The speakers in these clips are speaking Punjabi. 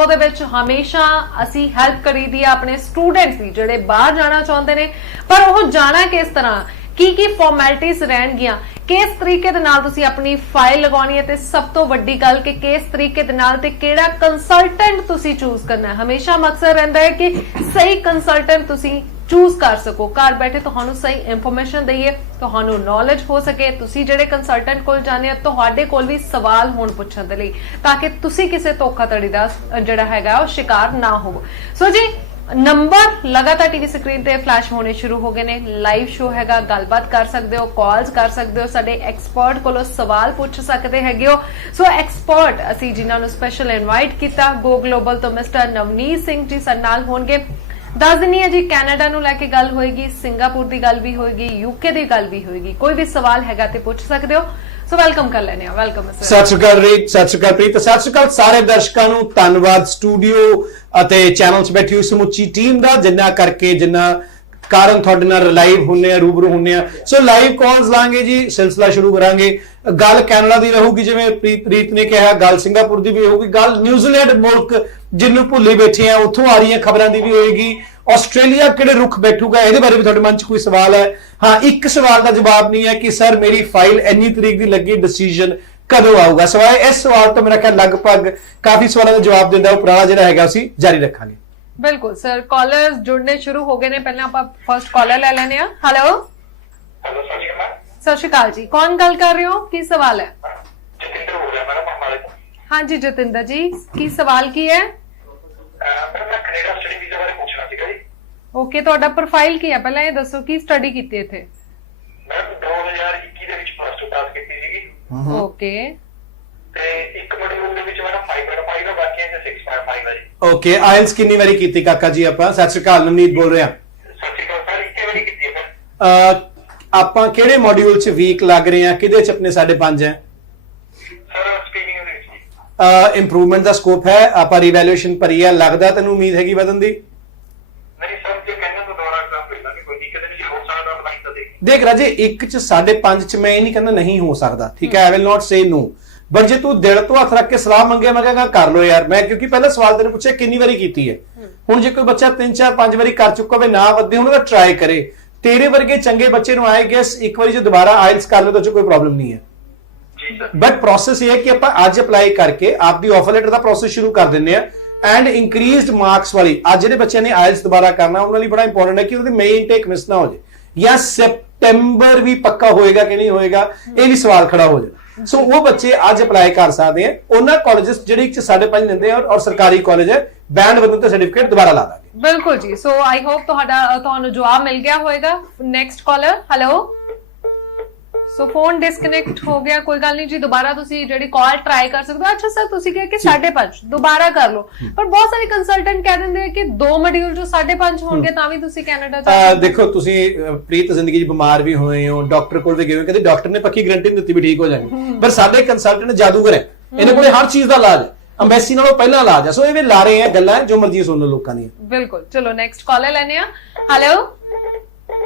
ਉਹਦੇ ਵਿੱਚ ਹਮੇਸ਼ਾ ਅਸੀਂ ਹੈਲਪ ਕਰੀਦੀ ਆ ਆਪਣੇ ਸਟੂਡੈਂਟਸ ਦੀ ਜਿਹੜੇ ਬਾਹਰ ਜਾਣਾ ਚਾਹੁੰਦੇ ਨੇ ਪਰ ਉਹ ਜਾਣਾ ਕਿਸ ਤਰ੍ਹਾਂ ਕੀ ਫਾਰਮੈਲਿਟੀਜ਼ ਰਹਿਣਗੀਆਂ ਕਿਸ ਤਰੀਕੇ ਦੇ ਨਾਲ ਤੁਸੀਂ ਆਪਣੀ ਫਾਈਲ ਲਗਾਉਣੀ ਹੈ ਤੇ ਸਭ ਤੋਂ ਵੱਡੀ ਗੱਲ ਕਿ ਕਿਸ ਤਰੀਕੇ ਦੇ ਨਾਲ ਤੇ ਕਿਹੜਾ ਕੰਸਲਟੈਂਟ ਤੁਸੀਂ ਚੂਜ਼ ਕਰਨਾ ਹੈ। ਹਮੇਸ਼ਾ ਮਕਸਦ ਰਹਿੰਦਾ ਹੈ ਕਿ ਸਹੀ ਕੰਸਲਟੈਂਟ ਤੁਸੀਂ ਚੂਜ਼ ਕਰ ਸਕੋ ਘਰ ਬੈਠੇ ਤੁਹਾਨੂੰ ਸਹੀ ਇਨਫੋਰਮੇਸ਼ਨ ਦਈਏ ਤੁਹਾਨੂੰ ਨੌਲੇਜ ਹੋ ਸਕੇ ਤੁਸੀਂ ਜਿਹੜੇ ਕੰਸਲਟੈਂਟ ਕੋਲ ਜਾਂਦੇ ਆ ਤੁਹਾਡੇ ਕੋਲ ਵੀ ਸਵਾਲ ਹੋਣ ਪੁੱਛਣ ਦੇ ਲਈ ਤਾਂ ਕਿ ਤੁਸੀਂ ਕਿਸੇ ਧੋਖਾਧੜੀ ਦਾ ਜਿਹੜਾ ਹੈਗਾ ਉਹ ਸ਼ਿਕਾਰ ਨਾ ਹੋਵੋ। ਸੋ ਜੀ ਨੰਬਰ ਲਗਾਤਾਰ ਟੀਵੀ ਸਕਰੀਨ ਤੇ ਫਲੈਸ਼ ਹੋਣੇ ਸ਼ੁਰੂ ਹੋ ਗਏ ਨੇ ਲਾਈਵ ਸ਼ੋ ਹੈਗਾ ਗੱਲਬਾਤ ਕਰ ਸਕਦੇ ਹੋ ਕਾਲਸ ਕਰ ਸਕਦੇ ਹੋ ਸਾਡੇ ਐਕਸਪਰਟ ਕੋਲੋਂ ਸਵਾਲ ਪੁੱਛ ਸਕਦੇ ਹੈਗੇ ਹੋ। ਸੋ ਐਕਸਪਰਟ ਅਸੀਂ ਜਿਨ੍ਹਾਂ ਨੂੰ ਸਪੈਸ਼ਲ ਇਨਵਾਈਟ ਕੀਤਾ ਗੋ ਗਲੋਬਲ ਤੋਂ ਮਿਸਟਰ ਨਵਨੀਤ ਸਿੰਘ ਜੀ ਸਾਡੇ ਨਾਲ ਹੋਣਗੇ। ਦੱਸ ਦਿੰਨੀ ਹੈ ਜੀ ਕੈਨੇਡਾ ਨੂੰ ਲੈ ਕੇ ਗੱਲ ਹੋਏਗੀ ਸਿੰਗਾਪੁਰ ਦੀ ਗੱਲ ਵੀ ਹੋਏਗੀ ਯੂਕੇ ਦੀ ਗੱਲ ਵੀ ਹੋਏਗੀ ਕੋਈ ਵੀ ਸਵਾਲ ਹੈਗਾ ਤੇ ਪੁੱਛ ਸਕਦੇ ਹੋ। ਸੋ ਵੈਲਕਮ ਕਰ ਲੈਣੇ ਆ ਵੈਲਕਮ ਸਰ। ਸਤਿ ਸ਼੍ਰੀ ਅਕਾਲ ਰੀਤ ਸਤਿ ਸ਼੍ਰੀ ਅਕਾਲ ਪ੍ਰੀਤ ਸਤਿ ਸ਼੍ਰੀ ਅਕਾਲ ਸਾਰੇ ਦਰਸ਼ਕਾਂ ਨੂੰ ਧੰਨਵਾਦ ਸਟੂਡੀਓ ਅਤੇ ਚੈਨਲ 'ਚ ਬੈਠੀ ਹੋਈ ਸਮੁੱਚੀ ਟੀਮ ਦਾ ਜਿੰਨਾ ਕਾਰਨ ਤੁਹਾਡੇ ਨਾਲ ਲਾਈਵ ਹੁੰਨੇ ਆ ਰੂਬਰੂ ਹੁੰਨੇ ਆ। ਸੋ ਲਾਈਵ ਕਾਲਸ ਲਾਂਗੇ ਜੀ ਸਿਲਸਿਲਾ ਸ਼ੁਰੂ ਕਰਾਂਗੇ। ਗੱਲ ਕੈਨੇਡਾ ਦੀ ਰਹੂਗੀ ਜਿਵੇਂ ਪ੍ਰੀਤ ਨੇ ਕਿਹਾ ਗੱਲ ਸਿੰਗਾਪੁਰ ਦੀ ਵੀ ਹੋਊਗੀ ਗੱਲ ਨਿਊਜ਼ੀਲੈਂਡ ਮੁਲਕ ਜਿਹਨੂੰ ਭੁੱਲੇ ਬੈਠੇ ਆ ਉੱਥੋਂ ਆ ਰਹੀਆਂ ਖਬਰਾਂ ਦੀ ਵੀ ਹੋਏਗੀ। ਆਸਟ੍ਰੇਲੀਆ ਕਿਹੜੇ ਰੁਖ ਬੈਠੂਗਾ ਇਹਦੇ ਬਾਰੇ ਵੀ ਤੁਹਾਡੇ ਮਨ 'ਚ ਕੋਈ ਸਵਾਲ ਹੈ। ਹਾਂ ਇੱਕ ਸਵਾਲ ਦਾ ਜਵਾਬ ਨਹੀਂ ਹੈ ਕਿ ਸਰ ਮੇਰੀ ਫਾਈਲ ਇੰਨੀ ਤਰੀਕ ਦੀ ਲੱਗੀ ਡਿਸੀਜਨ ਕਦੋਂ ਆਊਗਾ ਸਵਾਏ ਇਸ ਸਵਾਲ ਤੋਂ ਮੇਰਾ ਖਿਆਲ ਲਗਭਗ ਕਾਫੀ ਸਵਾਲਾਂ ਦਾ ਜਵਾਬ ਦਿੰਦਾ ਉਹ ਪੁਰਾਣਾ ਜਿਹੜਾ ਹੈਗਾ ਅਸੀਂ ਜਾਰੀ ਰੱਖਾਂਗੇ। ਬਿਲਕੁਲ ਸਰ ਕਾਲਰਸ ਜੁੜਨੇ ਸ਼ੁਰੂ ਹੋ ਗਏ ਨੇ ਪਹਿਲਾਂ ਆਪਾਂ ਫਰਸਟ ਕਾਲਰ ਲੈ ਲੈਣੇ ਆ। ਹੈਲੋ ਸਤਿ ਸ਼੍ਰੀ ਅਕਾਲ ਜੀ ਕੌਣ ਗੱਲ ਕਰ ਰਹੇ ਹੋ ਕੀ ਸਵਾਲ ਹੈ? ਜਤਿੰਦਰ ਹੋ ਰਿਹਾ ਮੈਡਮ। ਹਾਂਜੀ ਜਤਿੰਦਰ ਜੀ ਕੀ ਸਵਾਲ ਕੀ ਹੈ? ਮੈਂ ਕੈਨੇਡਾ ਸਟੱਡੀ ਵੀਜ਼ਾ ਬਾਰੇ ਪੁੱਛਣਾ ਸੀਗਾ ਜੀ। ਓਕੇ ਤੁਹਾਡਾ ਪ੍ਰੋਫਾਈਲ ਕੀ ਹੈ ਪਹਿਲਾਂ ਇਹ ਦੱਸੋ ਕੀ ਸਟੱਡੀ ਕੀਤੀ ਇੱਥੇ? ਮੈਂ 2021 ਦੇ ਵਿੱਚ ਪਲੱਸ 2 ਪਾਸ ਕੀਤੀ ਸੀਗੀ। ਓਕੇ ਤੇ ਇੱਕ ਮੋਡਿਊਲ ਦੇ ਵਿੱਚ ਮੇਰਾ 5.5 ਦਾ ਬਾਕੀ ਹੈ 6.5 ਹੈ ਜੀ। ਓਕੇ ਆਇਲਸ ਕਿੰਨੀ ਵਾਰੀ ਕੀਤੀ ਕਾਕਾ ਜੀ ਆਪਾਂ? ਸਤਿ ਸ਼੍ਰੀ ਅਕਾਲ ਨਵਨੀਤ ਬੋਲ ਰਿਹਾ। ਸਤਿ ਸ਼੍ਰੀ ਅਕਾਲ ਸਰ ਇੱਕੇ ਵਾਰੀ ਕੀਤੀ ਹੈ ਸਰ। ਆਪਾਂ ਕਿਹੜੇ ਮੋਡਿਊਲ 'ਚ ਵੀਕ ਲੱਗ ਰਹੇ ਆ ਕਿਹਦੇ 'ਚ ਆਪਣੇ 5.5 ਹੈ? ਸਰ ਸਪੀਕਿੰਗ ਦੇ ਵਿੱਚ ਜੀ। ਇੰਪਰੂਵਮੈਂਟ ਦਾ ਸਕੋਪ ਹੈ ਆਪਾਂ ਰੀਵੈਲੂਏਸ਼ਨ ਭਰੀ ਹੈ ਲੱਗਦਾ ਤੈਨੂੰ ਉਮੀਦ ਹੈਗੀ ਵਧਣ ਦੀ? ਨਹੀਂ ਸਰ ਜੇ ਕਹਿੰਦੇ ਤਾਂ ਦੁਬਾਰਾ ਐਗਜ਼ਾਮ ਲੈ ਲਾਂਗੇ ਕੋਈ ਦਿੱਕਤ ਨਹੀਂ ਹੋ ਸਕਦਾ ਅਪਲਾਈ ਤਾਂ ਦੇਖ ਰਾਜੇ 1 'ਚ 5.5 'ਚ ਮੈਂ ਇਹ ਨਹੀਂ ਕਹਿੰਦਾ ਨਹੀਂ ਹੋ ਸਕਦਾ ਠੀਕ ਹੈ I will not say no but ਜੇ ਤੂੰ ਦਿਲ ਤੋਂ ਹੱਥ ਰੱਖ ਕੇ ਸਲਾਹ ਮੰਗਿਆ ਮੈਂ ਕਹਾਂਗਾ ਕਰ ਲੋ ਯਾਰ। ਮੈਂ ਕਿਉਂਕਿ ਪਹਿਲਾਂ ਸਵਾਲ ਤੈਨੂੰ ਪੁੱਛਿਆ ਕਿੰਨੀ ਵਾਰੀ ਕੀਤੀ ਹੈ ਹੁਣ ਜੇ ਕੋਈ ਬੱਚਾ 3 4 5 ਵਾਰੀ ਕਰ ਚੁੱਕਾ ਹੋਵੇ ਨਾ ਵੱਧੇ ਹੁਣ ਉਹਦਾ ਟਰਾਈ ਕਰੇ। ਤੇਰੇ ਵਰਗੇ ਚੰਗੇ ਬੱਚੇ ਨੂੰ ਆਏ ਗੈਸ ਇੱਕ ਵਾਰੀ ਜੇ ਦੁਬਾਰਾ ਆਇਲਸ ਕਰ ਲਓ ਤਾਂ ਕੋਈ ਪ੍ਰੋਬਲਮ ਨਹੀਂ ਹੈ। ਬਟ ਪ੍ਰੋਸੈਸ ਇਹ ਹੈ ਕਿ ਆਪਾਂ ਅੱਜ ਅਪਲਾਈ ਕਰਕੇ ਆਪਦੀ ਆਫਰ ਲੈਟਰ ਦਾ ਪ੍ਰੋਸੈਸ ਸ਼ੁਰੂ ਕਰ ਦਿੰਨੇ ਆ ਐਂਡ ਇਨਕਰੀਜ਼ਡ ਮਾਰਕਸ ਵਾਲੀ ਅੱਜ ਜਿਹੜੇ ਬੱਚਿਆਂ ਨੇ ਆਇਲਸ ਦੁਬਾਰਾ ਕਰਨਾ ਉਹਨਾਂ ਲਈ ਬੜਾ ਇੰਪੋਰਟੈਂਟ ਹੈ ਕਿ ਉਹਦੀ ਮੇਨ ਇਨਟੇਕ ਮਿਸ ਨਾ ਹੋ ਜਾਏ ਜਾਂ ਸੈਪਟੈਂਬਰ ਵੀ ਪੱਕਾ ਹੋਏਗਾ ਕਿ ਨਹੀਂ ਹੋਏਗਾ ਇਹ ਵੀ ਸਵਾਲ ਖੜਾ ਹੋ ਜਾਏ। ਸੋ ਉਹ ਬੱਚੇ ਅੱਜ ਅਪਲਾਈ ਕਰ ਸਕਦੇ ਆ ਉਹਨਾਂ ਕਾਲਜਸ ਜਿਹੜੇ ਇੱਕ 5.5 ਲੈਂਦੇ ਆ ਔਰ ਸਰਕਾਰੀ ਕਾਲਜ ਹੈ ਬੈਂਡ ਵਧਣ ਤੇ ਸਰਟੀਫਿਕੇਟ ਦੁਬਾਰਾ ਲਾ ਦਾਂਗੇ। ਬਿਲਕੁਲ ਜੀ ਸੋ ਆਈ ਹੋਪ ਤੁਹਾਨੂੰ ਜਵਾਬ ਮਿਲ ਗਿਆ ਹੋਵੇਗਾ। Next caller hello so phone disconnect ਹੋ ਗਿਆ ਕੋਈ ਗੱਲ ਨਹੀਂ ਜੀ ਦੁਬਾਰਾ ਤੁਸੀਂ ਜਿਹੜੀ ਕਾਲ ਟਰਾਈ ਕਰ ਸਕਦੇ ਹੋ। ਅੱਛਾ ਸਰ ਤੁਸੀਂ ਕਿਹਾ ਕਿ 5.5 ਦੁਬਾਰਾ ਕਰ ਲਓ ਪਰ ਬਹੁਤ ਸਾਰੇ ਕੰਸਲਟੈਂਟ ਕਹਿ ਦਿੰਦੇ ਆ ਕਿ 2 ਮੋਡਿਊਲ ਜੋ 5.5 ਹੋਣਗੇ ਤਾਂ ਵੀ ਤੁਸੀਂ ਕੈਨੇਡਾ ਜਾ ਦੇਖੋ ਤੁਸੀਂ ਪ੍ਰੀਤ ਜ਼ਿੰਦਗੀ 'ਚ ਬਿਮਾਰ ਵੀ ਹੋਏ ਹੋ ਡਾਕਟਰ ਕੋਲ ਵੀ ਗਏ ਹੋ ਕਹਿੰਦੇ ਡਾਕਟਰ ਨੇ ਪੱਕੀ ਗਾਰੰਟੀ ਨਹੀਂ ਦਿੱਤੀ ਵੀ ਠੀਕ ਹੋ ਜਾਣਗੇ ਪਰ ਸਾਡੇ ਕੰਸਲਟੈਂਟ ਜਾਦੂਗਰ ਹੈ ਇਹਨਾਂ ਕੋਲੇ ਹਰ ਚੀਜ਼ ਦਾ ਇਲਾਜ ਹੈ ਅੰਬੈਸੀ ਨਾਲੋਂ ਪਹਿਲਾਂ ਇਲਾਜ ਹੈ। ਸੋ ਇਹ ਵੀ ਲਾ ਰਹੇ ਆ ਗੱਲਾਂ ਜੋ ਮਰਜ਼ੀ ਸੁਣ ਲਓ ਲੋਕਾਂ ਦੀਆਂ। ਬਿਲਕੁਲ ਚਲੋ ਨੈਕਸਟ ਕਾਲਰ ਲੈਣੇ ਆ। ਹੈਲੋ